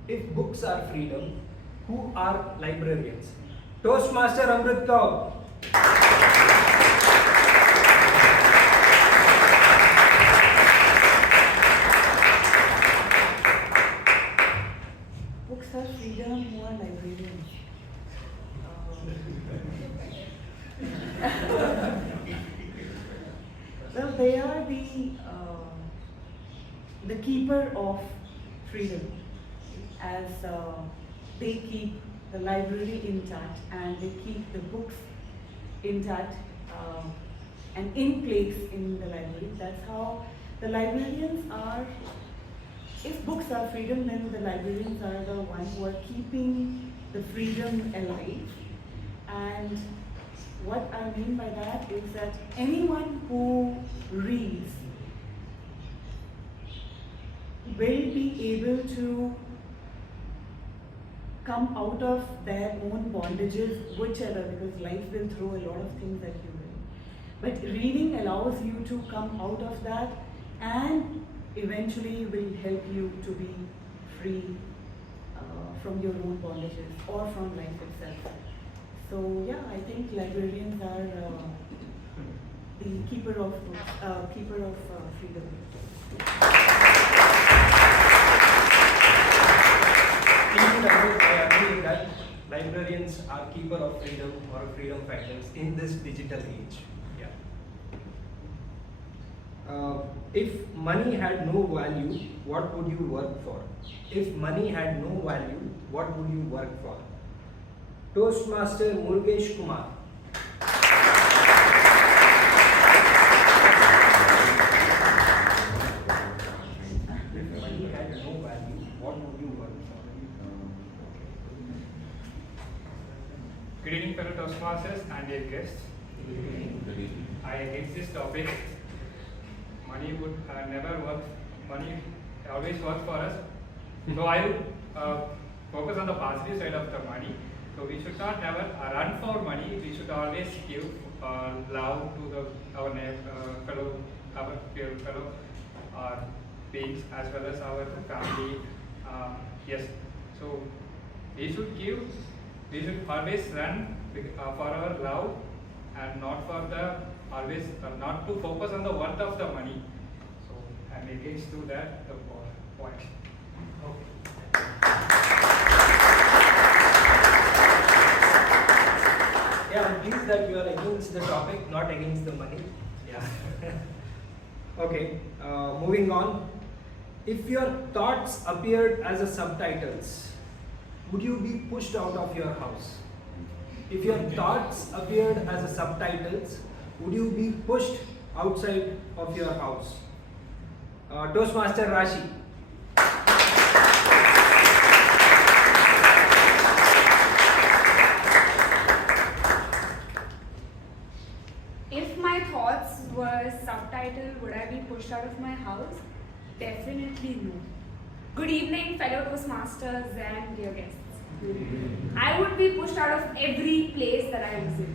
If books are freedom, who are librarians? Toastmaster Amrit Kaur. Books are freedom, who are librarians? Well, they are the keeper of freedom, as they keep the library intact and they keep the books intact and in place in the library. That's how the librarians are. If books are freedom, then the librarians are the ones who are keeping the freedom alive. And what I mean by that is that anyone who reads will be able to come out of their own bondages, whichever, because life will throw a lot of things at you. But reading allows you to come out of that and eventually will help you to be free from your own bondages or from life itself. So yeah, I think librarians are the keeper of freedom. I agree with that. Librarians are keeper of freedom or freedom fighters in this digital age. Yeah. If money had no value, what would you work for? If money had no value, what would you work for? Toastmaster Murugesh Kumar. If money had no value, what would you work for? Good evening, fellow Toastmasters and dear guests. I hate this topic. Money would never work. Money always works for us. So I would focus on the positive side of the money. So we should not never run for money. We should always give love to our fellow beings as well as our family. Yes. So we should give. We should always run for our love and not for the always not to focus on the worth of the money. So I'm against to that the point. Okay. Yeah, I'm pleased that you are against the topic, not against the money. Yeah. Okay, moving on. If your thoughts appeared as a subtitles, would you be pushed out of your house? If your thoughts appeared as a subtitles, would you be pushed outside of your house? Toastmaster Rashi. If my thoughts were subtitled, would I be pushed out of my house? Definitely no. Good evening, fellow Toastmasters and dear guests. I would be pushed out of every place that I visit.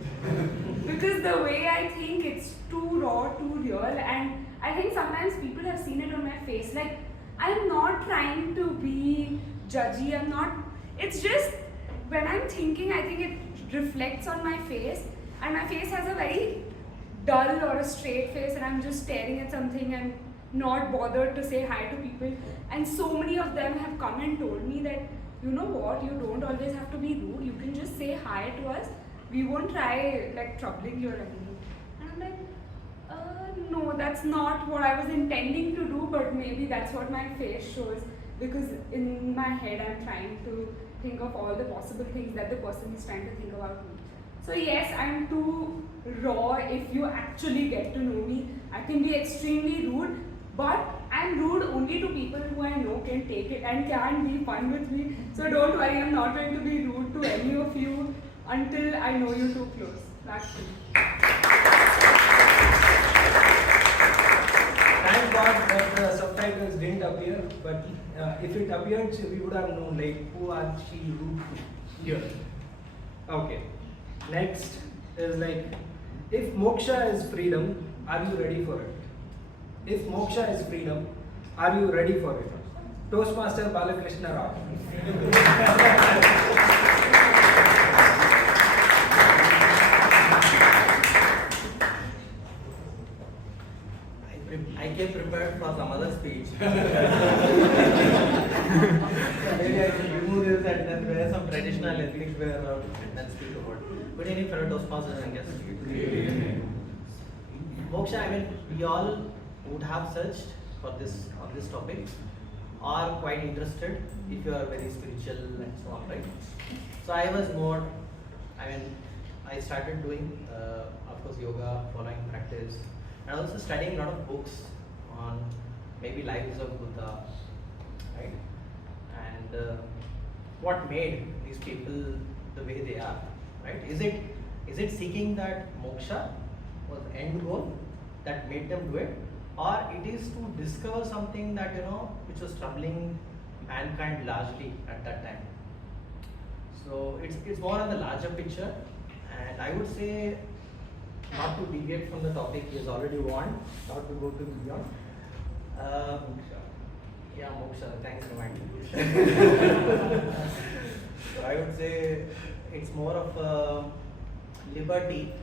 Because the way I think, it's too raw, too real, and I think sometimes people have seen it on my face. Like, I'm not trying to be judgy, it's just, when I'm thinking, I think it reflects on my face, and my face has a very dull or a straight face, and I'm just staring at something and not bothered to say hi to people. And so many of them have come and told me that, you know what, you don't always have to be rude, you can just say hi to us, we won't try like troubling you or anything. And I'm like, no, that's not what I was intending to do, but maybe that's what my face shows, because in my head I'm trying to think of all the possible things that the person is trying to think about me. So yes, I'm too raw. If you actually get to know me, I can be extremely rude, but I'm rude only to people who I know can take it and can be fun with me. So don't worry, I'm not going to be rude to any of you until I know you too close. Back to you. Thank God that the subtitles didn't appear, but if it appeared, we would have known like who are she rude to here. Okay. Next is like, if moksha is freedom, are you ready for it? If moksha is freedom, are you ready for it? Toastmaster Balakrishna Rao. I came prepared for some other speech. Maybe I can remove this and then wear some traditional ethnic wear around and then speak about it. Good evening, fellow Toastmasters and guests. Moksha, I mean, we all would have searched for this on this topic, are quite interested if you are very spiritual and so on, right? So I was more, I started doing, of course, yoga, following practice, and also studying a lot of books on maybe lives of Buddha, right? And what made these people the way they are, right? Is it seeking that moksha was the end goal that made them do it, or it is to discover something that which was troubling mankind largely at that time? So it's more on the larger picture, and I would say, not to deviate from the topic he has already warned, not to go to beyond. Yeah, moksha, thanks for reminding me. So I would say it's more of a liberty,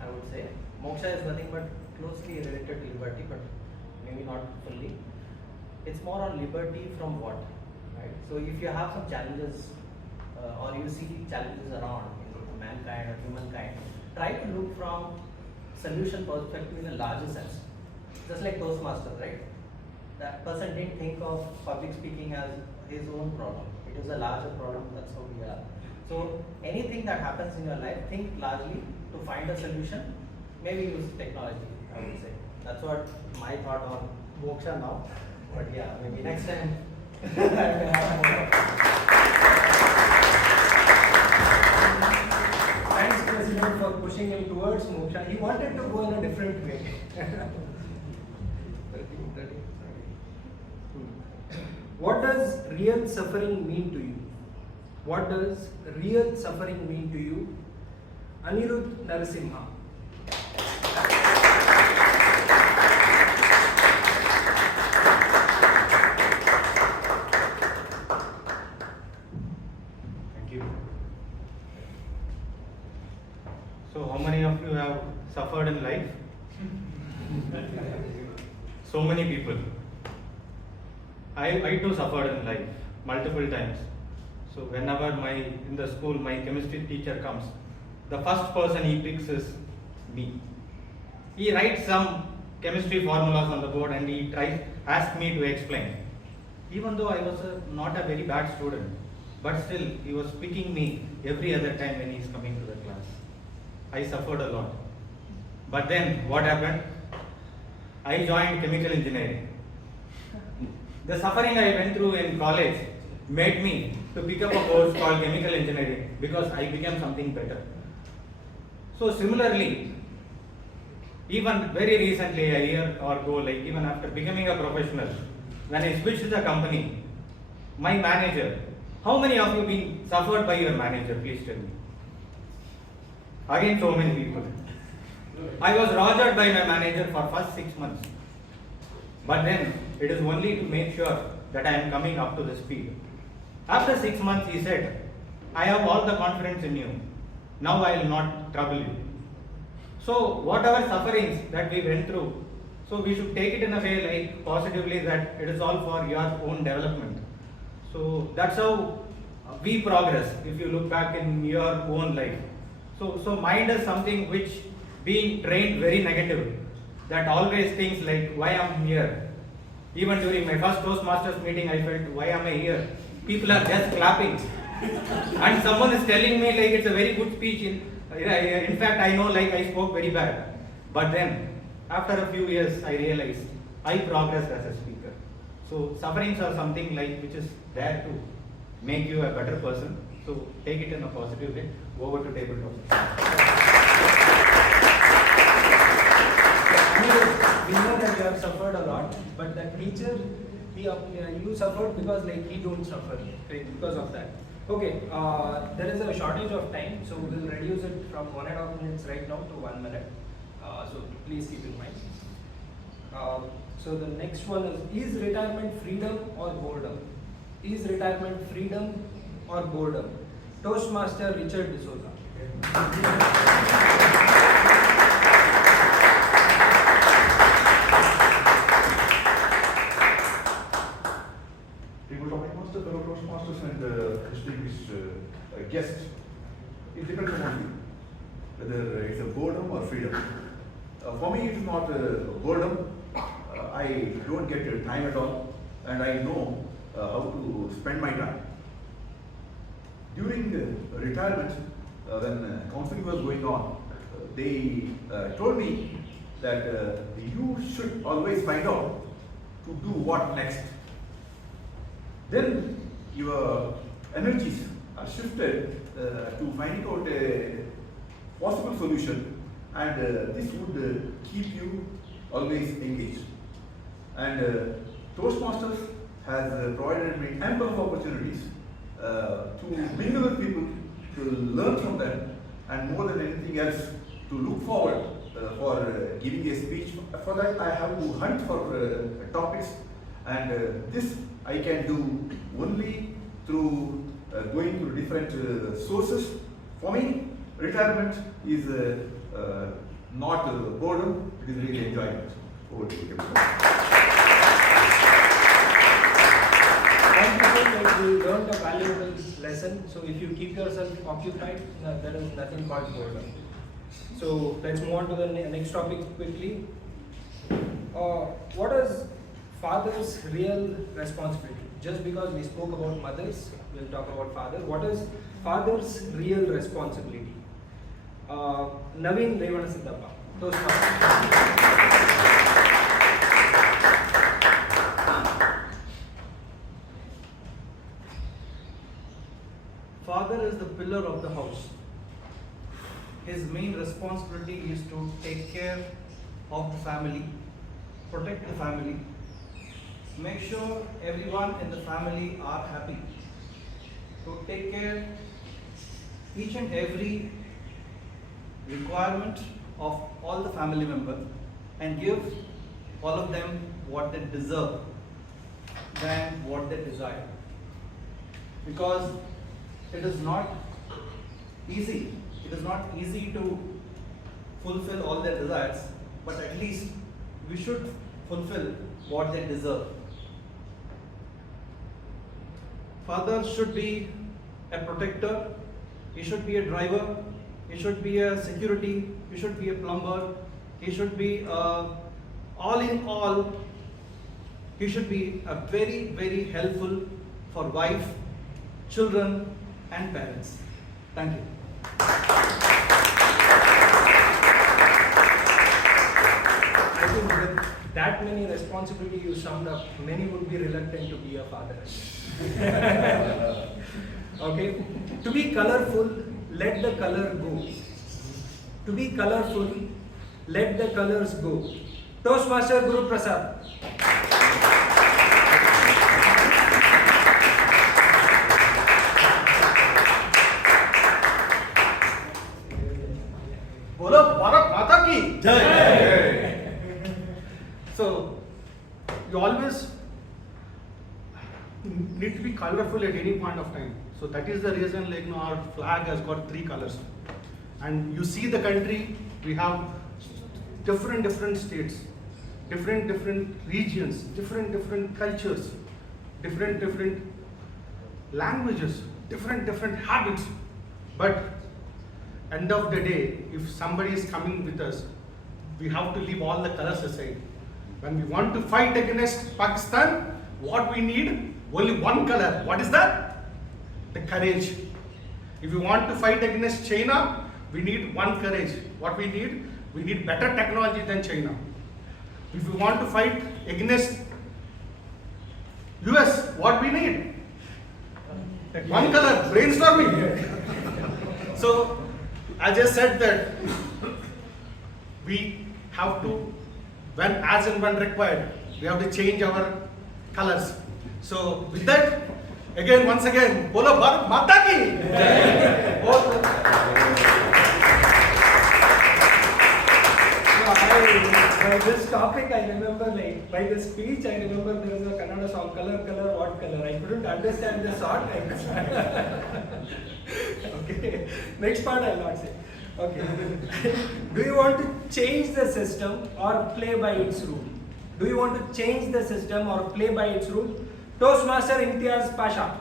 I would say. Moksha is nothing but closely related to liberty, but maybe not fully. It's more on liberty from what, right? So if you have some challenges or you see challenges around mankind or humankind, try to look from solution perspective in a larger sense. Just like Toastmasters, right? That person didn't think of public speaking as his own problem. It is a larger problem, that's how we are. So anything that happens in your life, think largely to find a solution. Maybe use technology, I would say. That's what my thought on moksha now. But yeah, maybe next time I will have more. Thanks, President, for pushing him towards moksha. He wanted to go in a different way. What does real suffering mean to you? What does real suffering mean to you? Anirudh Narasimha. Thank you. So, how many of you have suffered in life? So many people. I too suffered in life multiple times. So whenever in the school my chemistry teacher comes, the first person he picks is me. He writes some chemistry formulas on the board and he asks me to explain. Even though I was not a very bad student, but still he was picking me every other time when he is coming to the class. I suffered a lot. But then what happened? I joined chemical engineering. The suffering I went through in college made me to pick up a course called chemical engineering because I became something better. So similarly, even very recently, a year or so, like even after becoming a professional, when I switched the company, my manager, how many of you been suffered by your manager? Please tell me. Again, so many people. I was rogered by my manager for first 6 months. But then it is only to make sure that I am coming up to the speed. After 6 months, he said, I have all the confidence in you. Now I will not trouble you. So whatever sufferings that we went through, so we should take it in a way like positively that it is all for your own development. So that's how we progress if you look back in your own life. So mind is something which being trained very negative, that always thinks like, why am I here? Even during my first Toastmasters meeting, I felt, why am I here? People are just clapping. And someone is telling me like it's a very good speech. In fact, I know like I spoke very bad. But then, after a few years, I realized I progressed as a speaker. So sufferings are something like which is there to make you a better person. So take it in a positive way. Over to tabletop. We know that you have suffered a lot, but that teacher, you suffered because like he don't suffer, right? Because of that. Okay, there is a shortage of time, so we will reduce it from 1.5 minutes right now to 1 minute. So please keep in mind. So the next one is retirement freedom or boredom? Is retirement freedom or boredom? Toastmaster Richard D'Souza. People topic master, fellow Toastmasters and distinguished guests. It depends on you, whether it's a boredom or freedom. For me, it is not boredom. I don't get time at all, and I know how to spend my time. During retirement, when counseling was going on, they told me that you should always find out to do what next. Then your energies are shifted to finding out a possible solution, and this would keep you always engaged. And Toastmasters has provided me ample of opportunities to mingle with people, to learn from them, and more than anything else, to look forward for giving a speech. For that, I have to hunt for topics, and this I can do only through going through different sources. For me, retirement is not boredom, it is really enjoyment. Over to you. You learned a valuable lesson. So if you keep yourself occupied, there is nothing called boredom. So let's move on to the next topic quickly. What is father's real responsibility? Just because we spoke about mothers, we'll talk about father. What is father's real responsibility? Naveen Revanasiddappa. Father is the pillar of the house. His main responsibility is to take care of the family, protect the family, make sure everyone in the family are happy, to take care each and every requirement of all the family members and give all of them what they deserve than what they desire. Because it is not easy to fulfill all their desires, but at least we should fulfill what they deserve. Father should be a protector, he should be a driver, he should be a security, he should be a plumber, he should be all in all, he should be a very, very helpful for wife, children and parents. Thank you. I think with that many responsibility you summed up, many would be reluctant to be a father. Okay? To be colorful, let the color go. To be colorful, let the colors go. Toastmaster Guru Prasad. बोलो भारत माता की जय. So you always need to be colorful at any point of time. So that is the reason, like, our flag has got 3 colors. And you see the country, we have different states, different regions, different cultures, different languages, different habits. But end of the day, if somebody is coming with us, we have to leave all the colors aside. When we want to fight against Pakistan, what we need? Only one color. What is that? The courage. If we want to fight against China, we need one courage. What we need? We need better technology than China. If we want to fight against US, what we need? One color, brainstorming. So, I just said that we have to, when as and when required, we have to change our colors. So, with that, again, once again, Bolo Bharat Mata Ki! By this topic, I remember, like, by this speech, I remember there was a Kannada song, Color, Color, What Color? I couldn't understand the song. Okay, next part I'll not say. Okay. Do you want to change the system or play by its rule? Do you want to change the system or play by its rule? Toastmaster Imtiaz Pasha.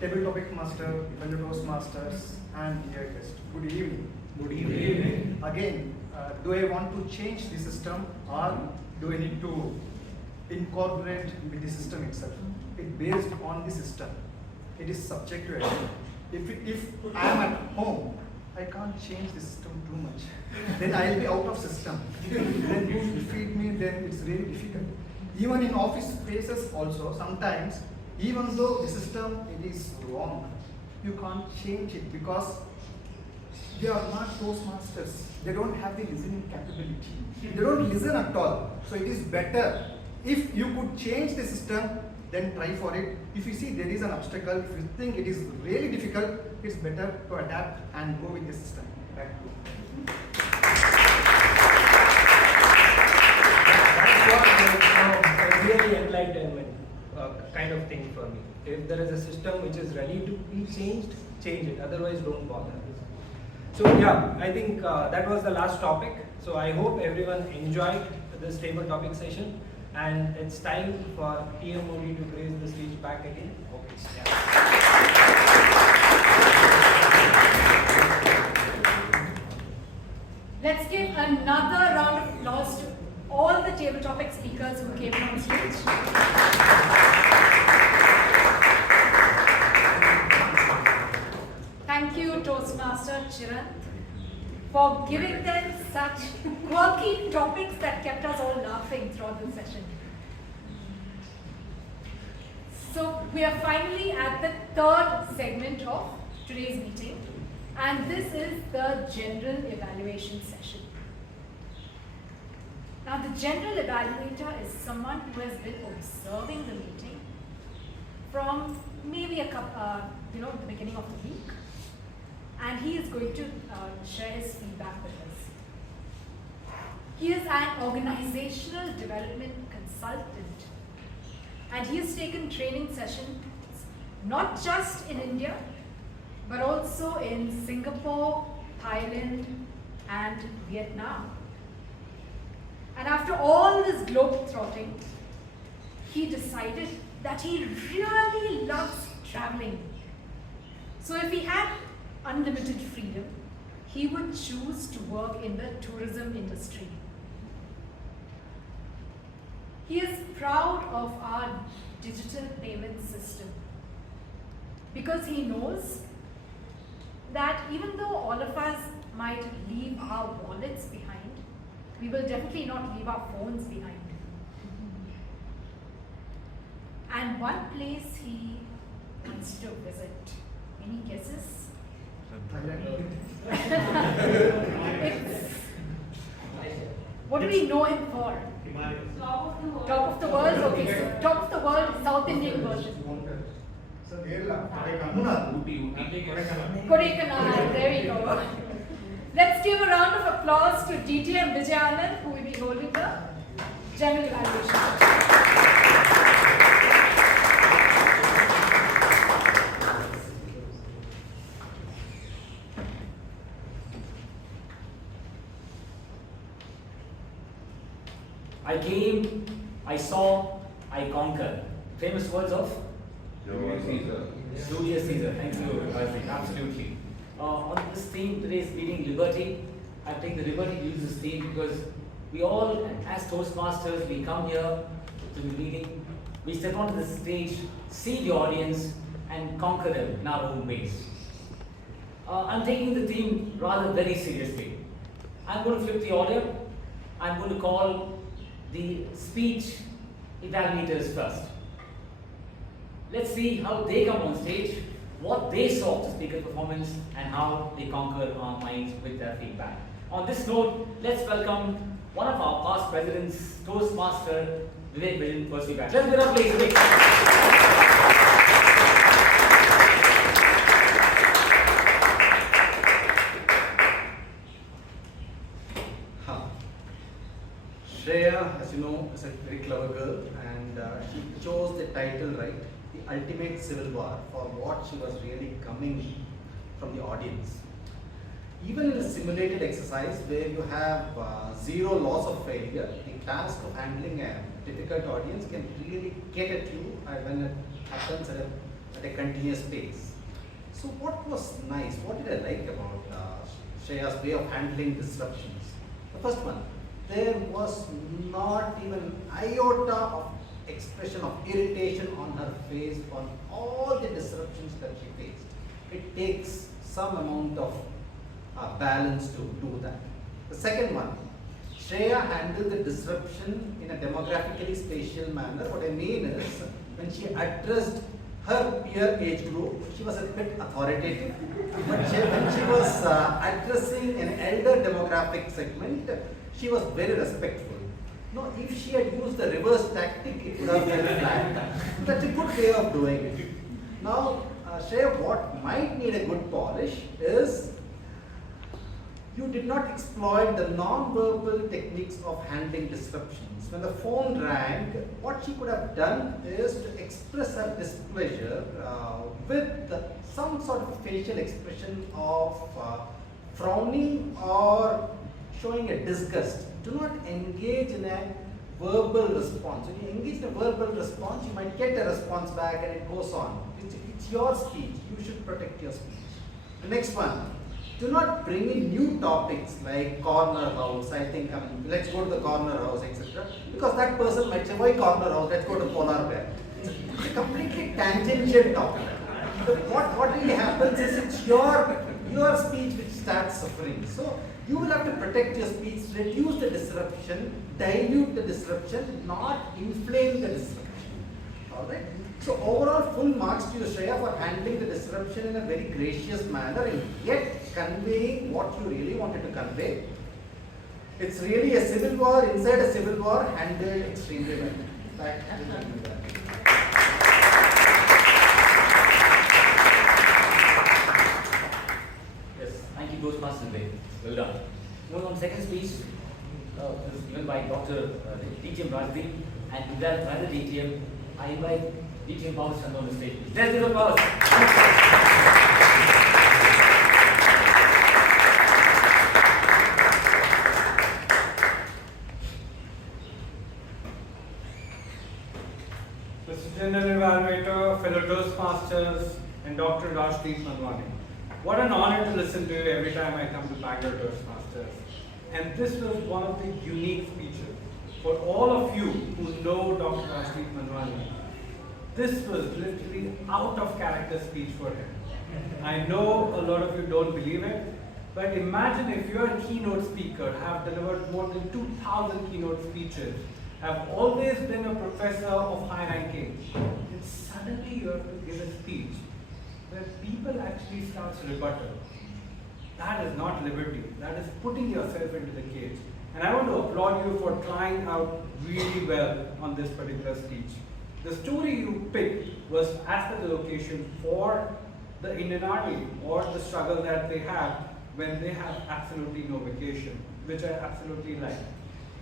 Table topic master, fellow Toastmasters, and dear guest. Good evening. Good evening. Again, do I want to change the system or do I need to incorporate with the system itself? It based on the system. It is subjective. If I am at home, I can't change the system too much. Then I will be out of system. Then you defeat me, then it's really difficult. Even in office spaces also, sometimes, even though the system it is wrong, you can't change it because they are not Toastmasters. They don't have the listening capability. They don't listen at all. So it is better if you could change the system, then try for it. If you see there is an obstacle, if you think it is really difficult, it's better to adapt and go with the system. Back to you. That's what really enlightenment kind of thing for me. If there is a system which is ready to be changed, change it. Otherwise, don't bother. So yeah, I think that was the last topic. So I hope everyone enjoyed this table topic session. And it's time for PM Modi to grace the stage back again. Okay. Yeah. Let's give another round of applause to all the table topic speakers who came on stage. Thank you, Toastmaster Chirant, for giving them such quirky topics that kept us all laughing throughout the session. So we are finally at the third segment of today's meeting, and this is the general evaluation session. Now the general evaluator is someone who has been observing the meeting from maybe the beginning of the week, and he is going to share his feedback with us. He is an organizational development consultant, and he has taken training sessions not just in India, but also in Singapore, Thailand, and Vietnam. And after all this globe-trotting, he decided that he really loves traveling. So if he had unlimited freedom, he would choose to work in the tourism industry. He is proud of our digital payment system because he knows that even though all of us might leave our wallets behind, we will definitely not leave our phones behind. And one place he wants to visit. Any guesses? What do we know him for? Top of the world. Top of the world? Okay, so top of the world, South Indian version. Kodaikanal, there we go. Let's give a round of applause to DT and Vijayanand, who will be holding the general evaluation. I came, I saw, I conquered. Famous words of? Julius Caesar. Julius Caesar, thank you, Arvind. Absolutely. On this theme, today's meeting, liberty, I take the liberty to use this theme because we all, as Toastmasters, we come here to the meeting we step onto the stage, see the audience, and conquer them in our own ways. I'm taking the theme rather very seriously. I'm going to flip the order. I'm going to call the speech evaluators first. Let's see how they come on stage, what they saw of the speaker performance, and how they conquer our minds with their feedback. On this note, let's welcome one of our past presidents, Toastmaster Vivek Vijan, first feedback. Let's give it up, please. Shreya, as you know, is a very clever girl, and she chose the title right, the ultimate civil war, for what she was really coming from the audience. Even in a simulated exercise where you have zero loss of failure, the task of handling a difficult audience can really get at you when it happens at a continuous pace. So what was nice, what did I like about Shreya's way of handling disruptions? The first one, there was not even iota of expression of irritation on her face on all the disruptions that she faced. It takes some amount of balance to do that. The second one, Shreya handled the disruption in a demographically spatial manner. What I mean is, when she addressed her peer age group, she was a bit authoritative. But when she was addressing an elder demographic segment, she was very respectful. No, if she had used the reverse tactic, it would have been flat. That's a good way of doing it. Now, Shreya, what might need a good polish is you did not exploit the non-verbal techniques of handling disruptions. When the phone rang, what she could have done is to express her displeasure with some sort of facial expression of frowning or showing a disgust. Do not engage in a verbal response. When you engage in a verbal response, you might get a response back and it goes on. It's your speech. You should protect your speech. The next one. Do not bring in new topics like corner house. I think, let's go to the corner house, etc. Because that person might say, why corner house? Let's go to polar bear. It's a completely tangential topic. What really happens is it's your speech which starts suffering. So you will have to protect your speech, reduce the disruption, dilute the disruption, not inflame the disruption. Alright? So overall, full marks to you, Shreya, for handling the disruption in a very gracious manner and yet conveying what you really wanted to convey. It's really a civil war inside a civil war, handled extremely well. Back to you. Yes, thank you, Toastmasters Day. Well done. Moving on, second speech, this is given by Dr. DTM Rajdeep, and with that, by the DTM, I invite DTM Power to stand on the stage. Let's give a pause. Mr. General Evaluator, fellow Toastmasters, and Dr. Rajdeep Manwani. What an honor to listen to you every time I come to Bangalore Toastmasters. And this was one of the unique speeches. For all of you who know Dr. Rajdeep Manwani, this was literally out of character speech for him. I know a lot of you don't believe it, but imagine if you're a keynote speaker, have delivered more than 2,000 keynote speeches, have always been a professor of high ranking, and suddenly you have to give a speech where people actually start rebuttal. That is not liberty. That is putting yourself into the cage. And I want to applaud you for trying out really well on this particular speech. The story you picked was as per the location for the Indian Army or the struggle that they have when they have absolutely no vacation, which I absolutely like.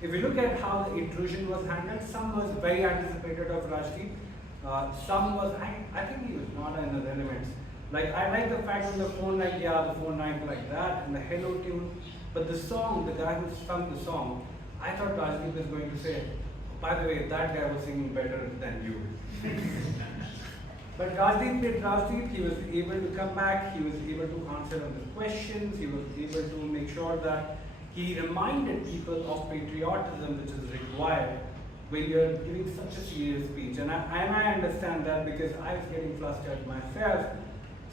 If you look at how the intrusion was handled, some was very anticipated of Rajdeep, some was, I think he was not in the relevance. Like, I like the fact when the phone like, yeah, the phone rang like that, and the hello tune, but the song, the guy who sung the song, I thought Rajdeep was going to say, by the way, that guy was singing better than you. But Rajdeep did Rajdeep, he was able to come back, he was able to answer all the questions, he was able to make sure that he reminded people of patriotism which is required when you're giving such a serious speech. And I understand that because I was getting flustered myself.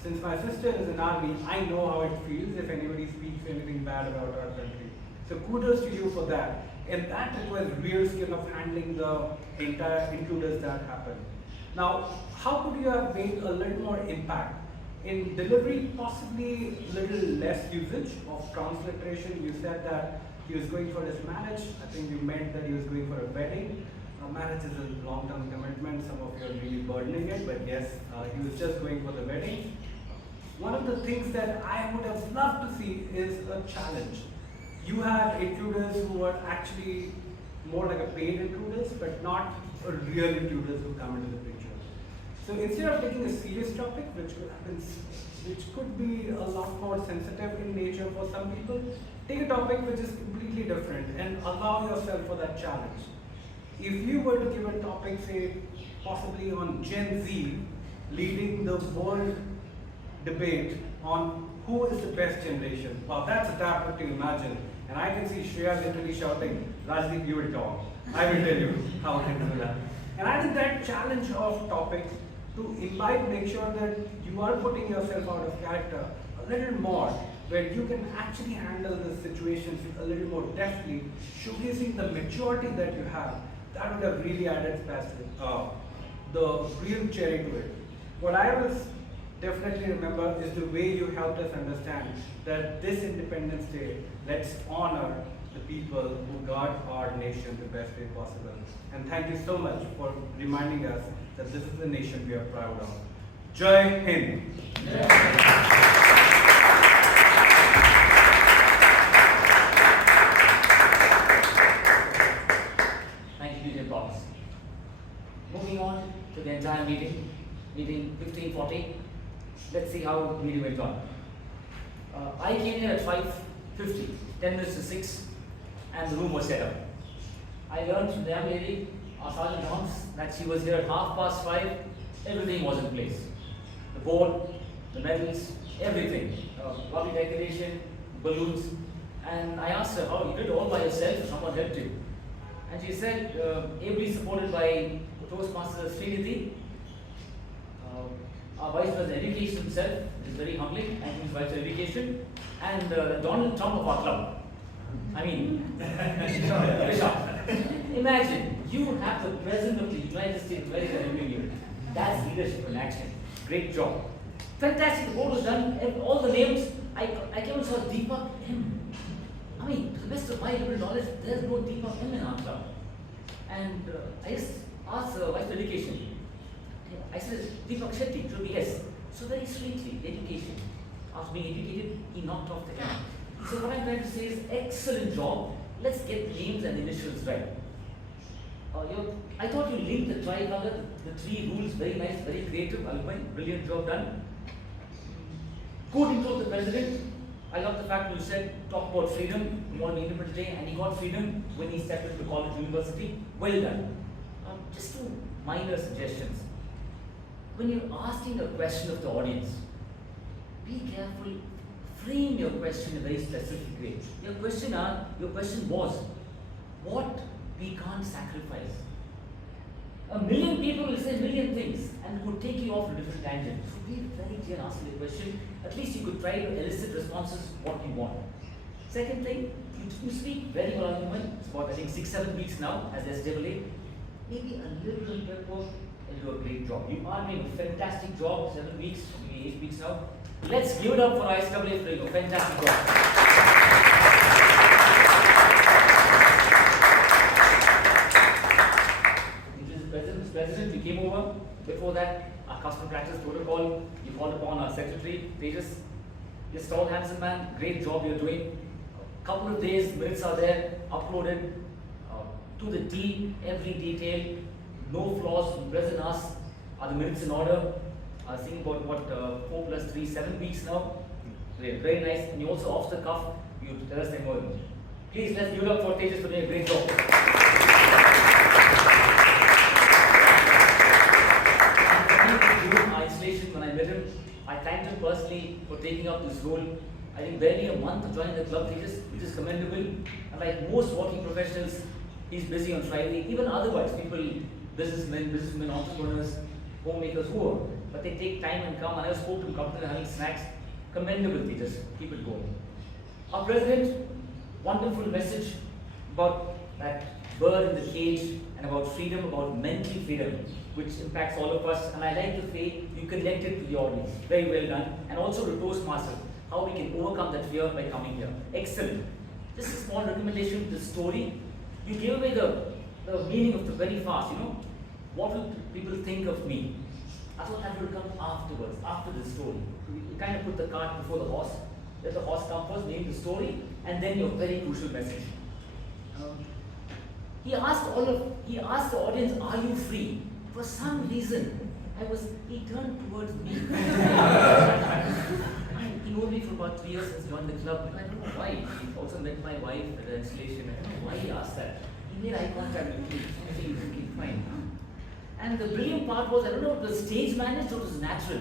Since my sister is in army, I know how it feels if anybody speaks anything bad about our country. So kudos to you for that. And that requires real skill of handling the entire intruders that happen. Now, how could you have made a little more impact? In delivery, possibly a little less usage of transliteration. You said that he was going for his marriage. I think you meant that he was going for a wedding. Marriage is a long-term commitment. Some of you are really burdening it, but yes, he was just going for the wedding. One of the things that I would have loved to see is a challenge. You had intruders who were actually more like a paid intruders, but not a real intruders who come into the picture. So instead of taking a serious topic, which could be a lot more sensitive in nature for some people, take a topic which is completely different and allow yourself for that challenge. If you were to give a topic, say, possibly on Gen Z leading the world debate on who is the best generation, wow, that's a topic to imagine. And I can see Shreya literally shouting, Rajdeep, you will talk. I will tell you how to do that. And I think that challenge of topic to imbibe, make sure that you are putting yourself out of character a little more, where you can actually handle the situations a little more deftly, showcasing the maturity that you have, that would have really added the real cherry to it. What I will definitely remember is the way you helped us understand that this Independence Day, let's honor the people who guard our nation the best way possible. And thank you so much for reminding us that this is the nation we are proud of. Jai Hind. Thank you, Dear Promise. Moving on to the entire meeting 1540. Let's see how the meeting went on. I came here at 5:50, 10 minutes to 6, and the room was set up. I learned from the young lady, our Sergeant Jones, that she was here at 5:30. Everything was in place. The board, the medals, everything. Lovely decoration, balloons. And I asked her, how you did it all by yourself or someone helped you? And she said, ably supported by Toastmasters Trinity, our Vice President Education himself, is very humbling, and he's Vice President Education, and Donald Trump of our club. I mean, Bishop. Imagine, you have the President of the United States of America helping you. That's leadership in action. Great job. Fantastic, the board was done, all the names, I came and saw Deepak M. I mean, to the best of my little knowledge, there's no Deepak M in our club. And I just asked Vice President Education, I said, Deepak Shetty, should be yes. So very sweetly, education. After being educated, he knocked off the M. So what I'm trying to say is, excellent job. Let's get the names and initials right. I thought you linked the tricolor, the three rules, very nice, very creative, Alvin, brilliant job done. Good intro of the president. I love the fact you said, talk about freedom, more Independence Day, and he got freedom when he stepped into college, university. Well done. Just two minor suggestions. When you're asking a question of the audience, be careful, frame your question in a very specific way. Your question was, what we can't sacrifice? A million people will say a million things and would take you off a different tangent. So be very clear in asking the question. At least you could try to elicit responses what you want. Second thing, you speak very well argument. It's about I think 6-7 weeks now as SAA. Maybe a little prep work and do a great job. You are doing a fantastic job, 7 weeks, maybe 8 weeks now. Let's give it up for ISAA for doing a fantastic job. President, you came over. Before that, our custom practice protocol, you called upon our secretary, Tejas. You're a tall, handsome man, great job you're doing. A couple of days, minutes are there, uploaded to the T, every detail, no flaws. You present us, are the minutes in order? I was thinking about what, 4 plus 3, 7 weeks now. Great, very nice. And you also off the cuff, you tell us them more. Please, let's give it up for Tejas for doing a great job. When I met him, I thanked him personally for taking up this role. I think barely a month of joining the club, which is commendable. And like most working professionals, He's busy on Friday. Even otherwise, people, businessmen, entrepreneurs, homemakers, whoever, but they take time and come. And I spoke to them, come to them having snacks. Commendable, they just keep it going. Our president, wonderful message about that bird in the cage and about freedom, about mental freedom, which impacts all of us. And I like the way you connected to the audience. Very well done. And also to Toastmasters, how we can overcome that fear by coming here. Excellent. Just a small recommendation to the story. You gave away the meaning of the very fast, you know. What will people think of me? I thought that would come afterwards, after the story. You kind of put the cart before the horse. Let the horse come first, name the story, and then your very crucial message. He asked the audience, are you free? For some reason, he turned towards me. He knows me for about 3 years since joined the club. I don't know why. He also met my wife at the installation. I don't know why he asked that. He made eye contact with me. I think, okay, fine. And the brilliant part was, I don't know if it was stage managed or it was natural.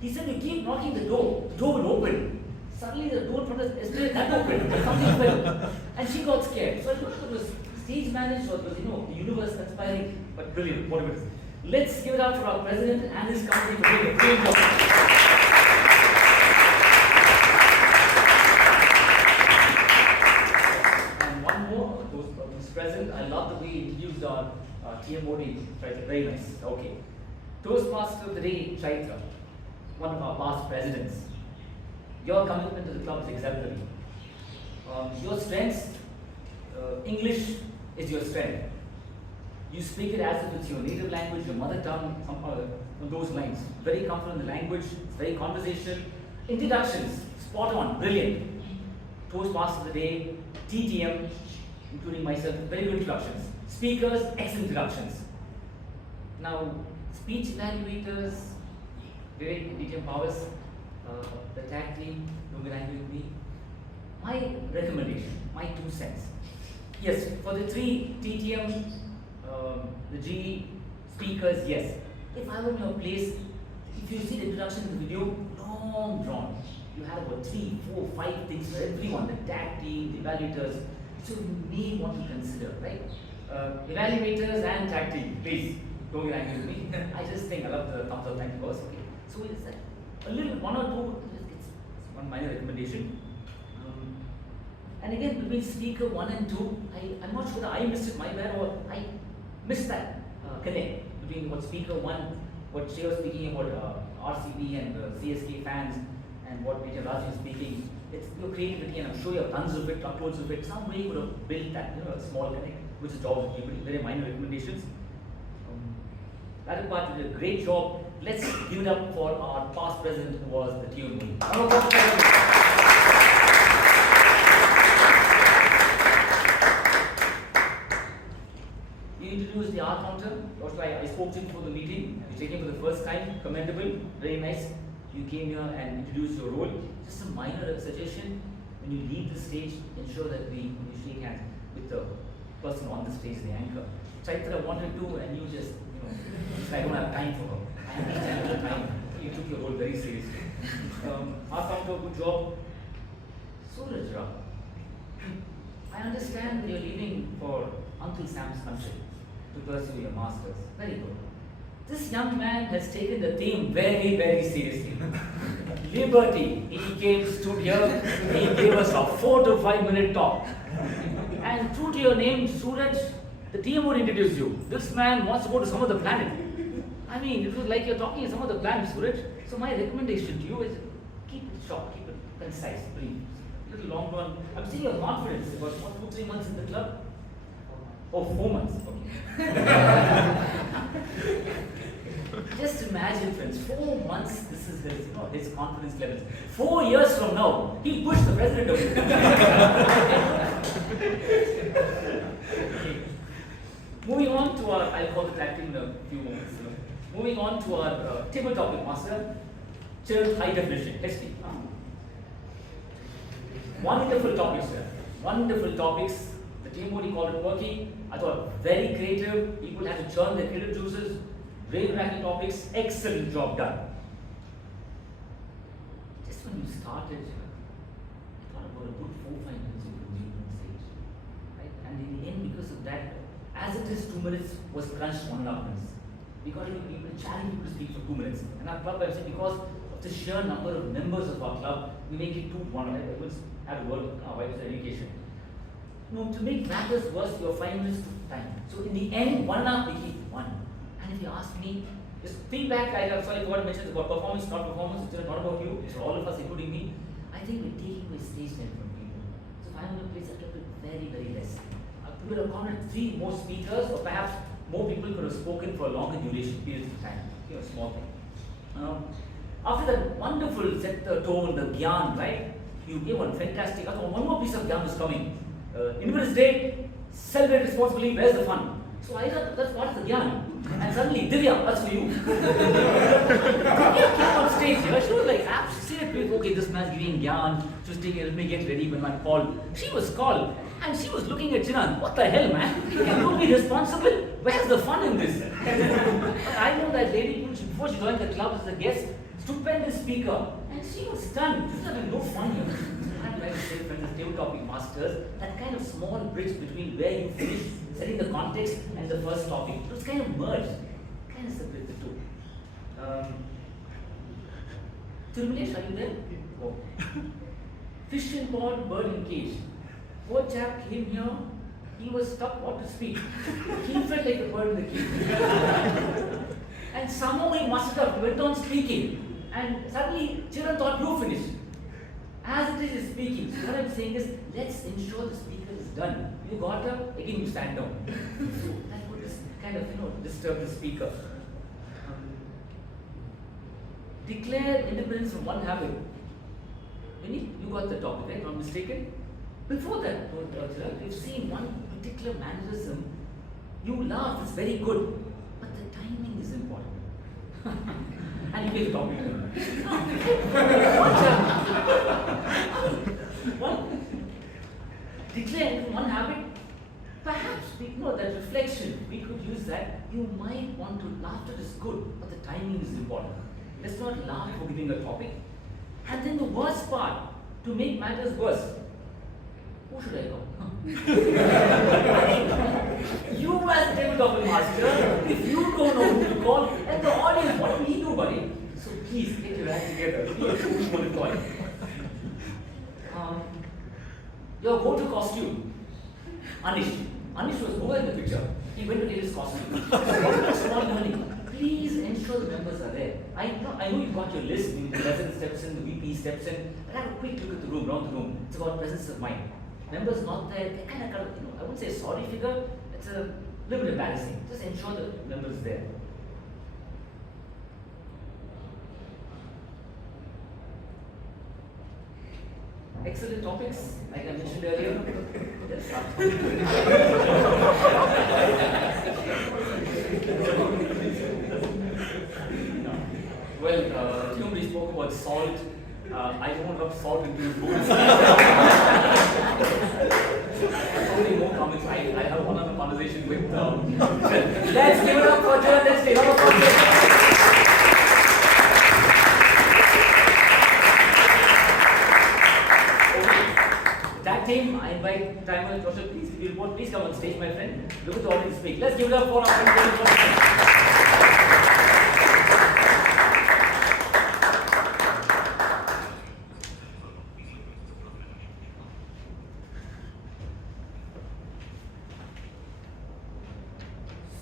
He said, you keep knocking the door will open. Suddenly the door from the escalator that opened. Something fell. And she got scared. So I don't know if it was stage managed or it was, the universe conspiring, but brilliant, whatever it is. Let's give it up for our president and his company for doing a great job. And one more, Mr. President, I love the way he introduced our TMOD, Chaitra, very nice. Okay. Toastmaster of the Day, Chaitra, one of our past presidents. Your commitment to the club is exemplary. Your strengths, English is your strength. You speak it as if it's your native language, your mother tongue, on those lines. Very comfortable in the language, it's very conversational. Introductions, spot on, brilliant. Toastmaster of the Day, TTM, including myself, very good introductions. Speakers, excellent introductions. Now, speech evaluators, Vivek, DTM Powers, the tag team, don't get angry with me. My recommendation, my 2 cents. Yes, for the 3 TTM, the GE speakers, yes. If I were in your place, if you see the introduction in the video, long drawn. You have about 3, 4, 5 things for everyone, the tag team, the evaluators. So you may want to consider, right? Evaluators and tag team, please don't get angry with me. I just think I love the thumbs up, thank you boss. Okay. So it's a little 1 or 2, it's one minor recommendation. And again, between speaker 1 and 2, I'm not sure that I missed it, my bad, or I missed that connect between what speaker 1, what she was speaking about RCB and CSK fans, and what Peter Raj is speaking. It's your creativity, and I'm sure you have tons of it, uploads of it. Some way you would have built that, a small connect, which is job of people, very minor recommendations. That part did a great job. Let's give it up for our past president who was the TMOD. You introduced the art counter. Also, I spoke to him for the meeting. You take him for the first time. Commendable. Very nice. You came here and introduced your role. Just a minor suggestion. When you leave the stage, ensure that when you shake hands with the person on the stage, the anchor. Chaitra wanted to, and you just, I don't have time for her. I need time. You took your role very seriously. Art counter, good job. Suraj, I understand that you're leaving for Uncle Sam's country to pursue your masters. Very good. This young man has taken the theme very, very seriously. Liberty. He came, stood here, he gave us a 4 to 5 minute talk. And true to your name, Suraj, the team would introduce you. This man wants to go to some other planet. I mean, it was like you're talking to some other planet, Suraj. So my recommendation to you is keep it short, keep it concise, brief. A little long run. I'm seeing your confidence. About what, 2-3 months in the club? Oh, 4 months. Okay. Just imagine, friends, 4 months, this is his confidence levels. 4 years from now, he'll push the president of it. Moving on to our, I'll call the tag team in a few moments. Moving on to our table topic, master. Chilled high definition, HD. Wonderful topics, sir. Wonderful topics. The team body called it quirky. I thought very creative. People had to churn their creative juices. Brain-racking topics. Excellent job done. Just when you started, I thought about a good 4-5 minutes of moving on stage. Right? And in the end, because of that it is 2 minutes was crunched 1.5 minutes. We got to challenge people to speak for 2 minutes. And our club, because of the sheer number of members of our club, we make it 2-1. Everyone's had a word with our wife's education. To make matters worse, your 5 minutes time. So in the end, 1.5 became 1. And if you ask me, just feedback, I'm sorry, what I mentioned about performance, not performance, it's not about you, it's for all of us, including me. I think we're taking away stage time from people. So if I'm going to place, I kept it very, very less. We would have counted 3 more speakers, or perhaps more people could have spoken for a longer duration periods of time. Small thing. After that wonderful set the tone, the gyan, right? You gave one fantastic. One more piece of gyan is coming. Independence Day, celebrate responsibly. Where's the fun? So I thought that's what is the gyan. And suddenly, Divya, that's for you. Divya came on stage. She was like, absolutely, okay, this man's giving gyan. She was taking, let me get ready when I'm called. She was called. And she was looking at Chinan, what the hell, man? Can you be responsible? Where's the fun in this? I know that lady, before she joined the club as a guest, stupendous speaker, and she was stunned. She's having no fun here. I'd like to say, friends, as tabletop masters, that kind of small bridge between where you finish, setting the context, and the first topic, it was kind of merged, kind of separate the two. Tirumanesh, are you there? Oh. Fish in pond, bird in cage. Poor chap came here, he was stuck what to speak. He felt like the bird in the cage. And somehow he mustered up, went on speaking. And suddenly, Chiran thought, you finished. As it is speaking. So what I'm saying is, let's ensure the speaker is done. You got her, again you stand down. So that would just kind of, disturb the speaker. Declare independence from one habit. Vinny, you got the topic, right? Not mistaken? Before that, we've seen one particular mannerism. You laugh, it's very good, but the timing is important. And you get the topic. Declare one habit. Perhaps we know that reflection, we could use that. You might want to laughter is good, but the timing is important. Let's not laugh for giving a topic. And then the worst part, to make matters worse. Who should I go? You as tabletop master, if you don't know who to call, and the audience, what do we do, buddy? So please get your act together. Who's going to call? Your go-to costume. Anish was over in the picture. He went to get his costume. Small learning. Please ensure the members are there. I know you've got your list. The president steps in, the VP steps in. But have a quick look at the room, around the room. It's about presence of mind. Members not there, they kind of, I wouldn't say sorry figure, it's a little bit embarrassing. Just ensure the members there. Excellent topics, like I mentioned earlier. Let's start. Well, Tumri spoke about salt. I don't want to rub salt into your boots. Only more comments. I have one-on-one conversation with. Let's give it up for John. Let's give it up for John. Tag team, I invite Timer Joseph. Please, if you report, please come on stage, my friend. Look at the audience speak. Let's give it up for our friend.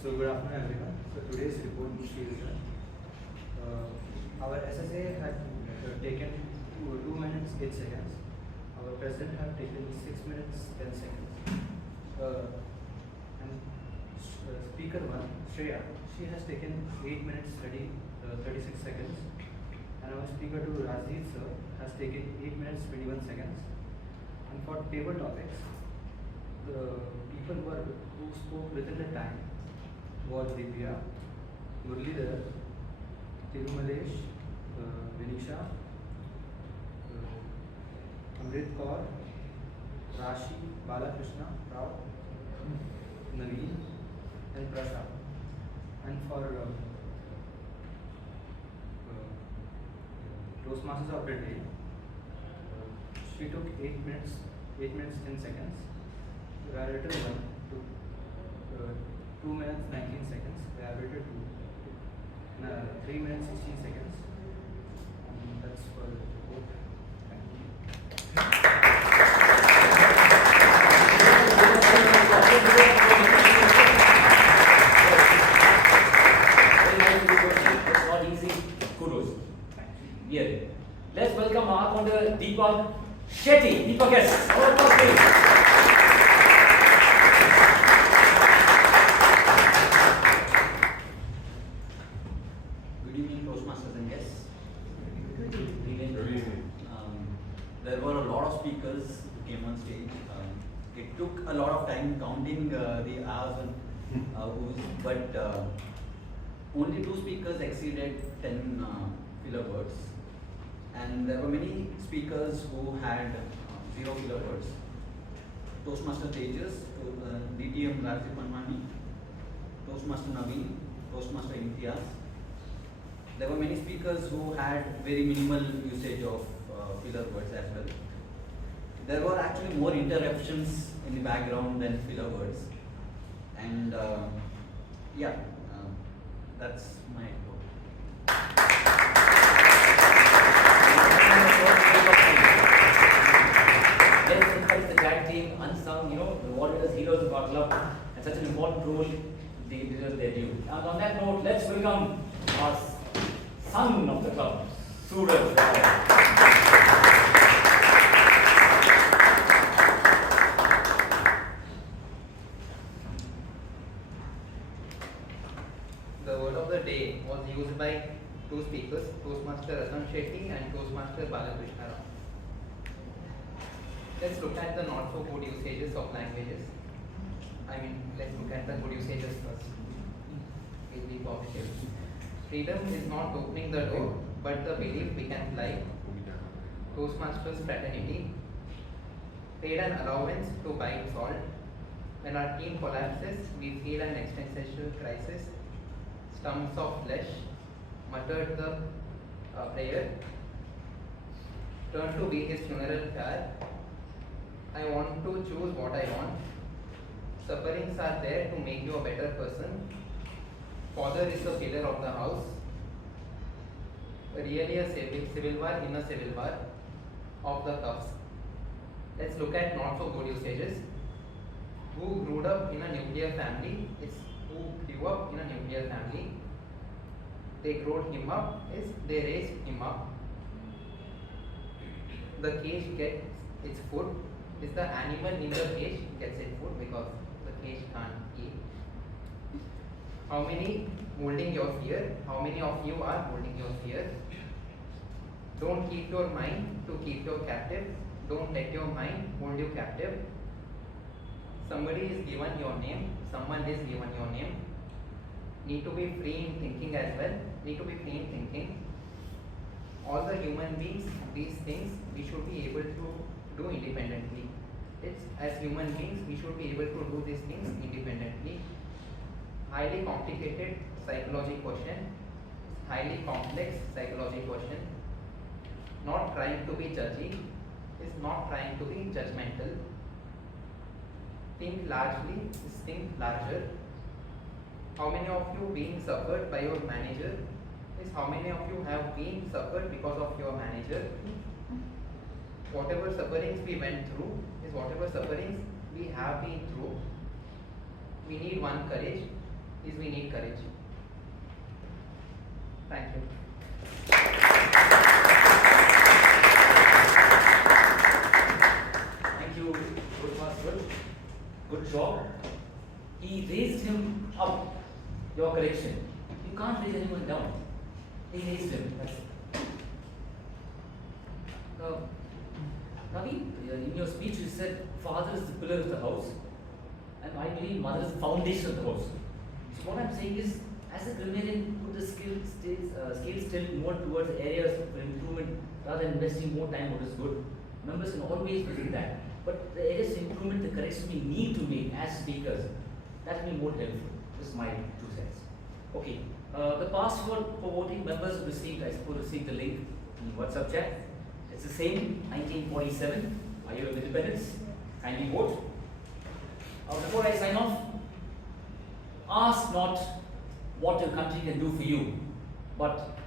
So good afternoon everyone. So today's report is our SSA had taken 2 minutes 8 seconds. Our president had taken 6 minutes 10 seconds. And speaker 1, Shreya, she has taken 8 minutes 36 seconds. And our speaker 2, Rajiv sir, has taken 8 minutes 21 seconds. And for table topics, the people who spoke within the time was Divya, Muralidhar, Tirumalesh, Vinisha, Amrit Kaur, Rashi, Balakrishna, Rao, Naveen, and Prashad. And for Toastmasters of the day, she took 8 minutes 10 seconds. Raritan 1 took 2 minutes 19 seconds. Evaluated in 3 minutes 16 seconds. And that's for both. It's not easy. Kudos. Yeah. Let's welcome our founder Deepak Shetty. Deepak, yes. Our first please. Good evening, Toastmasters and guests. Good evening. There were a lot of speakers who came on stage. It took a lot of time counting the hours and hours, but only 2 speakers exceeded 10 filler words. And there were many speakers who had 0 filler words. Toastmaster Tejas, DTM Rajdeep Manmani, Toastmaster Naveen, Toastmaster Imtiaz. There were many speakers who had very minimal usage of filler words as well. There were actually more interruptions in the background than filler words. And that's my quote. Let's encourage the tag team, unsung, the warriors, heroes of our club, and such an important role they deserve their due. And on that note, let's welcome our son of the club, Suraj. The word of the day was used by 2 speakers, Toastmaster Ratan Shetty and Toastmaster Balakrishna Rao. Let's look at the not so good usages of languages. Let's look at the good usages first. We'll be positive. Freedom is not opening the door, but the belief we can fly. Toastmasters fraternity. Paid an allowance to buy salt. When our team collapses, we feel an existential crisis. Stumps of flesh. Muttered the prayer. Turned to be his funeral pyre. I want to choose what I want. Sufferings are there to make you a better person. Father is the pillar of the house. Really a civil war in a civil war of the cuffs. Let's look at not so good usages. Who grew up in a nuclear family is who grew up in a nuclear family. They growed him up is they raised him up. The cage gets its food is the animal in the cage gets its food because the cage can't eat. How many holding your fear? How many of you are holding your fear? Don't keep your mind to keep you captive. Don't let your mind hold you captive. Somebody is given your name. Someone is given your name. Need to be free in thinking as well. Need to be free in thinking. All the human beings, these things we should be able to do independently. As human beings, we should be able to do these things independently. Highly complicated psychology question. Highly complex psychology question. Not trying to be judgy. Is not trying to be judgmental. Think largely is think larger. How many of you being suffered by your manager? Is how many of you have been suffered because of your manager? Whatever sufferings we went through is whatever sufferings we have been through. We need one courage, is we need courage. Thank you. Thank you, Toastmaster. Good job. He raised him up. Your correction. You can't raise anyone down. He raised him. Naveen, in your speech you said father is the pillar of the house, and I believe mother is the foundation of the house. So what I'm saying is, as a grammarian, put the scale still more towards areas of improvement rather than investing more time what is good. Members can always visit that. But the areas of improvement, the corrections we need to make as speakers, that will be more helpful. This is my 2 cents. Okay. The password for voting members received, I suppose, received the link in WhatsApp chat. It's the same, 1947, our year of independence. Kindly vote. Before I sign off, Ask not what your country can do for you, but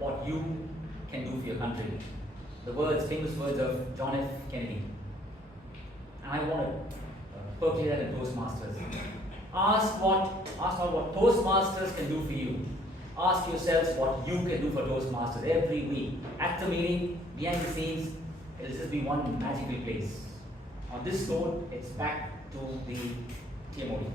what you can do for your country. The famous words of John F. Kennedy. And I want to percolate that in Toastmasters. Ask not what Toastmasters can do for you. Ask yourselves what you can do for Toastmasters every week. At the meeting, behind the scenes, it'll just be one magical place. On this note, it's back to the TMOD.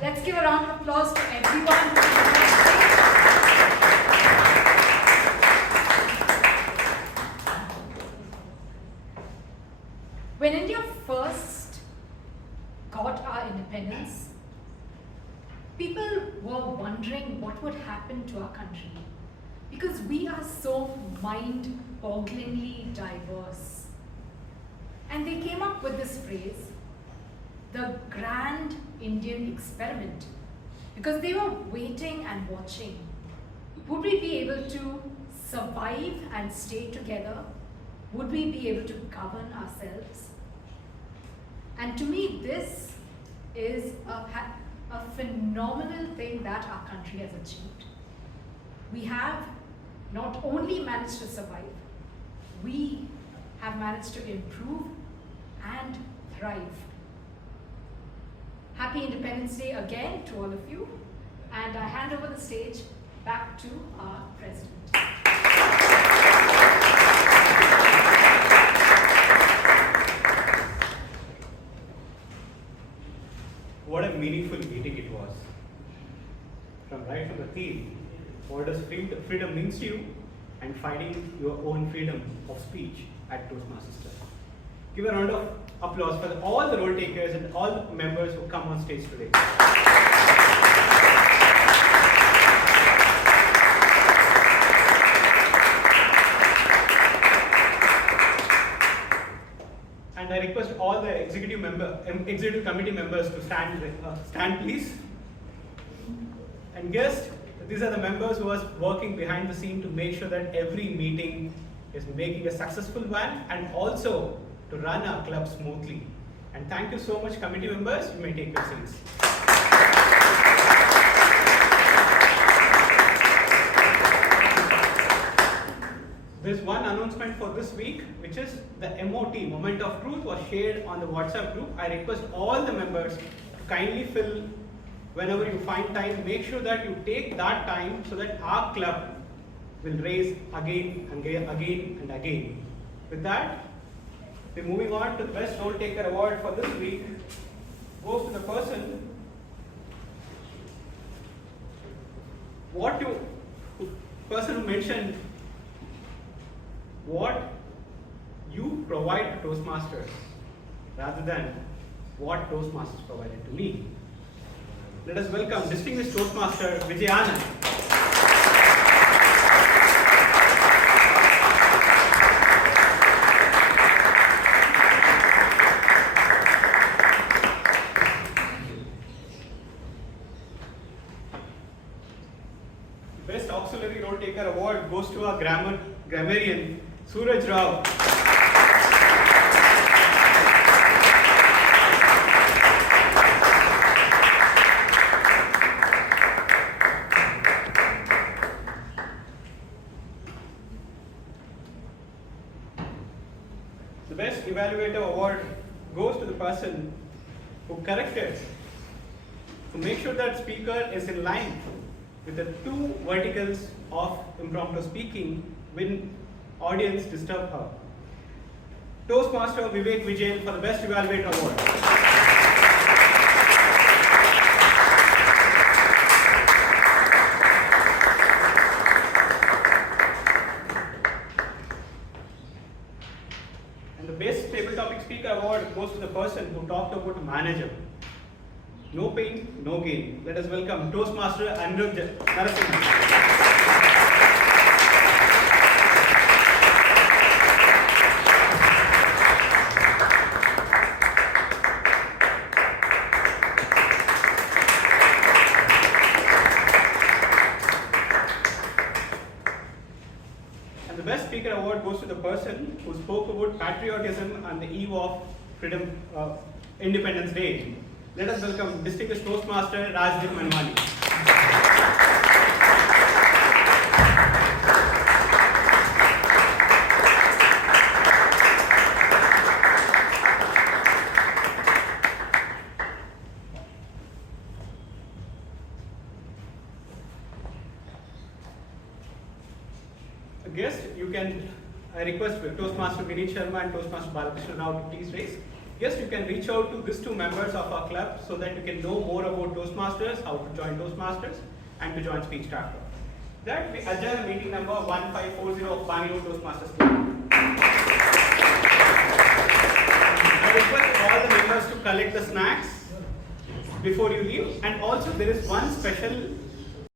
Let's give a round of applause to everyone. When India first got our independence, people were wondering what would happen to our country because we are so mind-bogglingly diverse. And they came up with this phrase, the grand Indian experiment, because they were waiting and watching. Would we be able to survive and stay together? Would we be able to govern ourselves? And to me, this is a phenomenal thing that our country has achieved. We have not only managed to survive, we have managed to improve and thrive. Happy Independence Day again to all of you, and I hand over the stage back to our President. What a meaningful meeting it was. From the theme, what does freedom means to you, and finding your own freedom of speech at Toastmasters Club. Give a round of applause for all the role takers and all the members who come on stage today. And I request all the executive committee members to stand please. And guest, these are the members who are working behind the scene to make sure that every meeting is making a successful one and also to run our club smoothly. And thank you so much, committee members. You may take your seats. There's one announcement for this week, which is the MOT, Moment of Truth, was shared on the WhatsApp group. I request all the members to kindly fill whenever you find time. Make sure that you take that time so that our club will raise again and again. With that, we're moving on to the Best Role Taker Award for this week. Goes to the person who mentioned what you provide to Toastmasters rather than what Toastmasters provided to me. Let us welcome distinguished Toastmaster Vijay Anand. Best Auxiliary Role Taker Award goes to our grammarian Suraj Rao. The Best Evaluator Award goes to the person who corrected to make sure that speaker is in line with the two verticals of impromptu speaking when audience disturb her. Toastmaster Vivek Vijayan for the Best Evaluator Award. And the Best Table Topic Speaker Award goes to the person who talked about manager. No pain, no gain. Let us welcome Toastmaster Anirudh Narasimhan. the best speaker award goes to the person who spoke about patriotism on the eve of Freedom Independence Day. Let us welcome distinguished Toastmaster Rajdeep Manwani. Guest, I request Toastmaster Vineet Sharma and Toastmaster Balakrishna Rao to please raise. Guest, you can reach out to these two members of our club so that you can know more about Toastmasters, how to join Toastmasters, and to join Speech Chapter. That we adjourn meeting number 1540 of Bangalore Toastmasters Club. I request all the members to collect the snacks before you leave, and also there is one special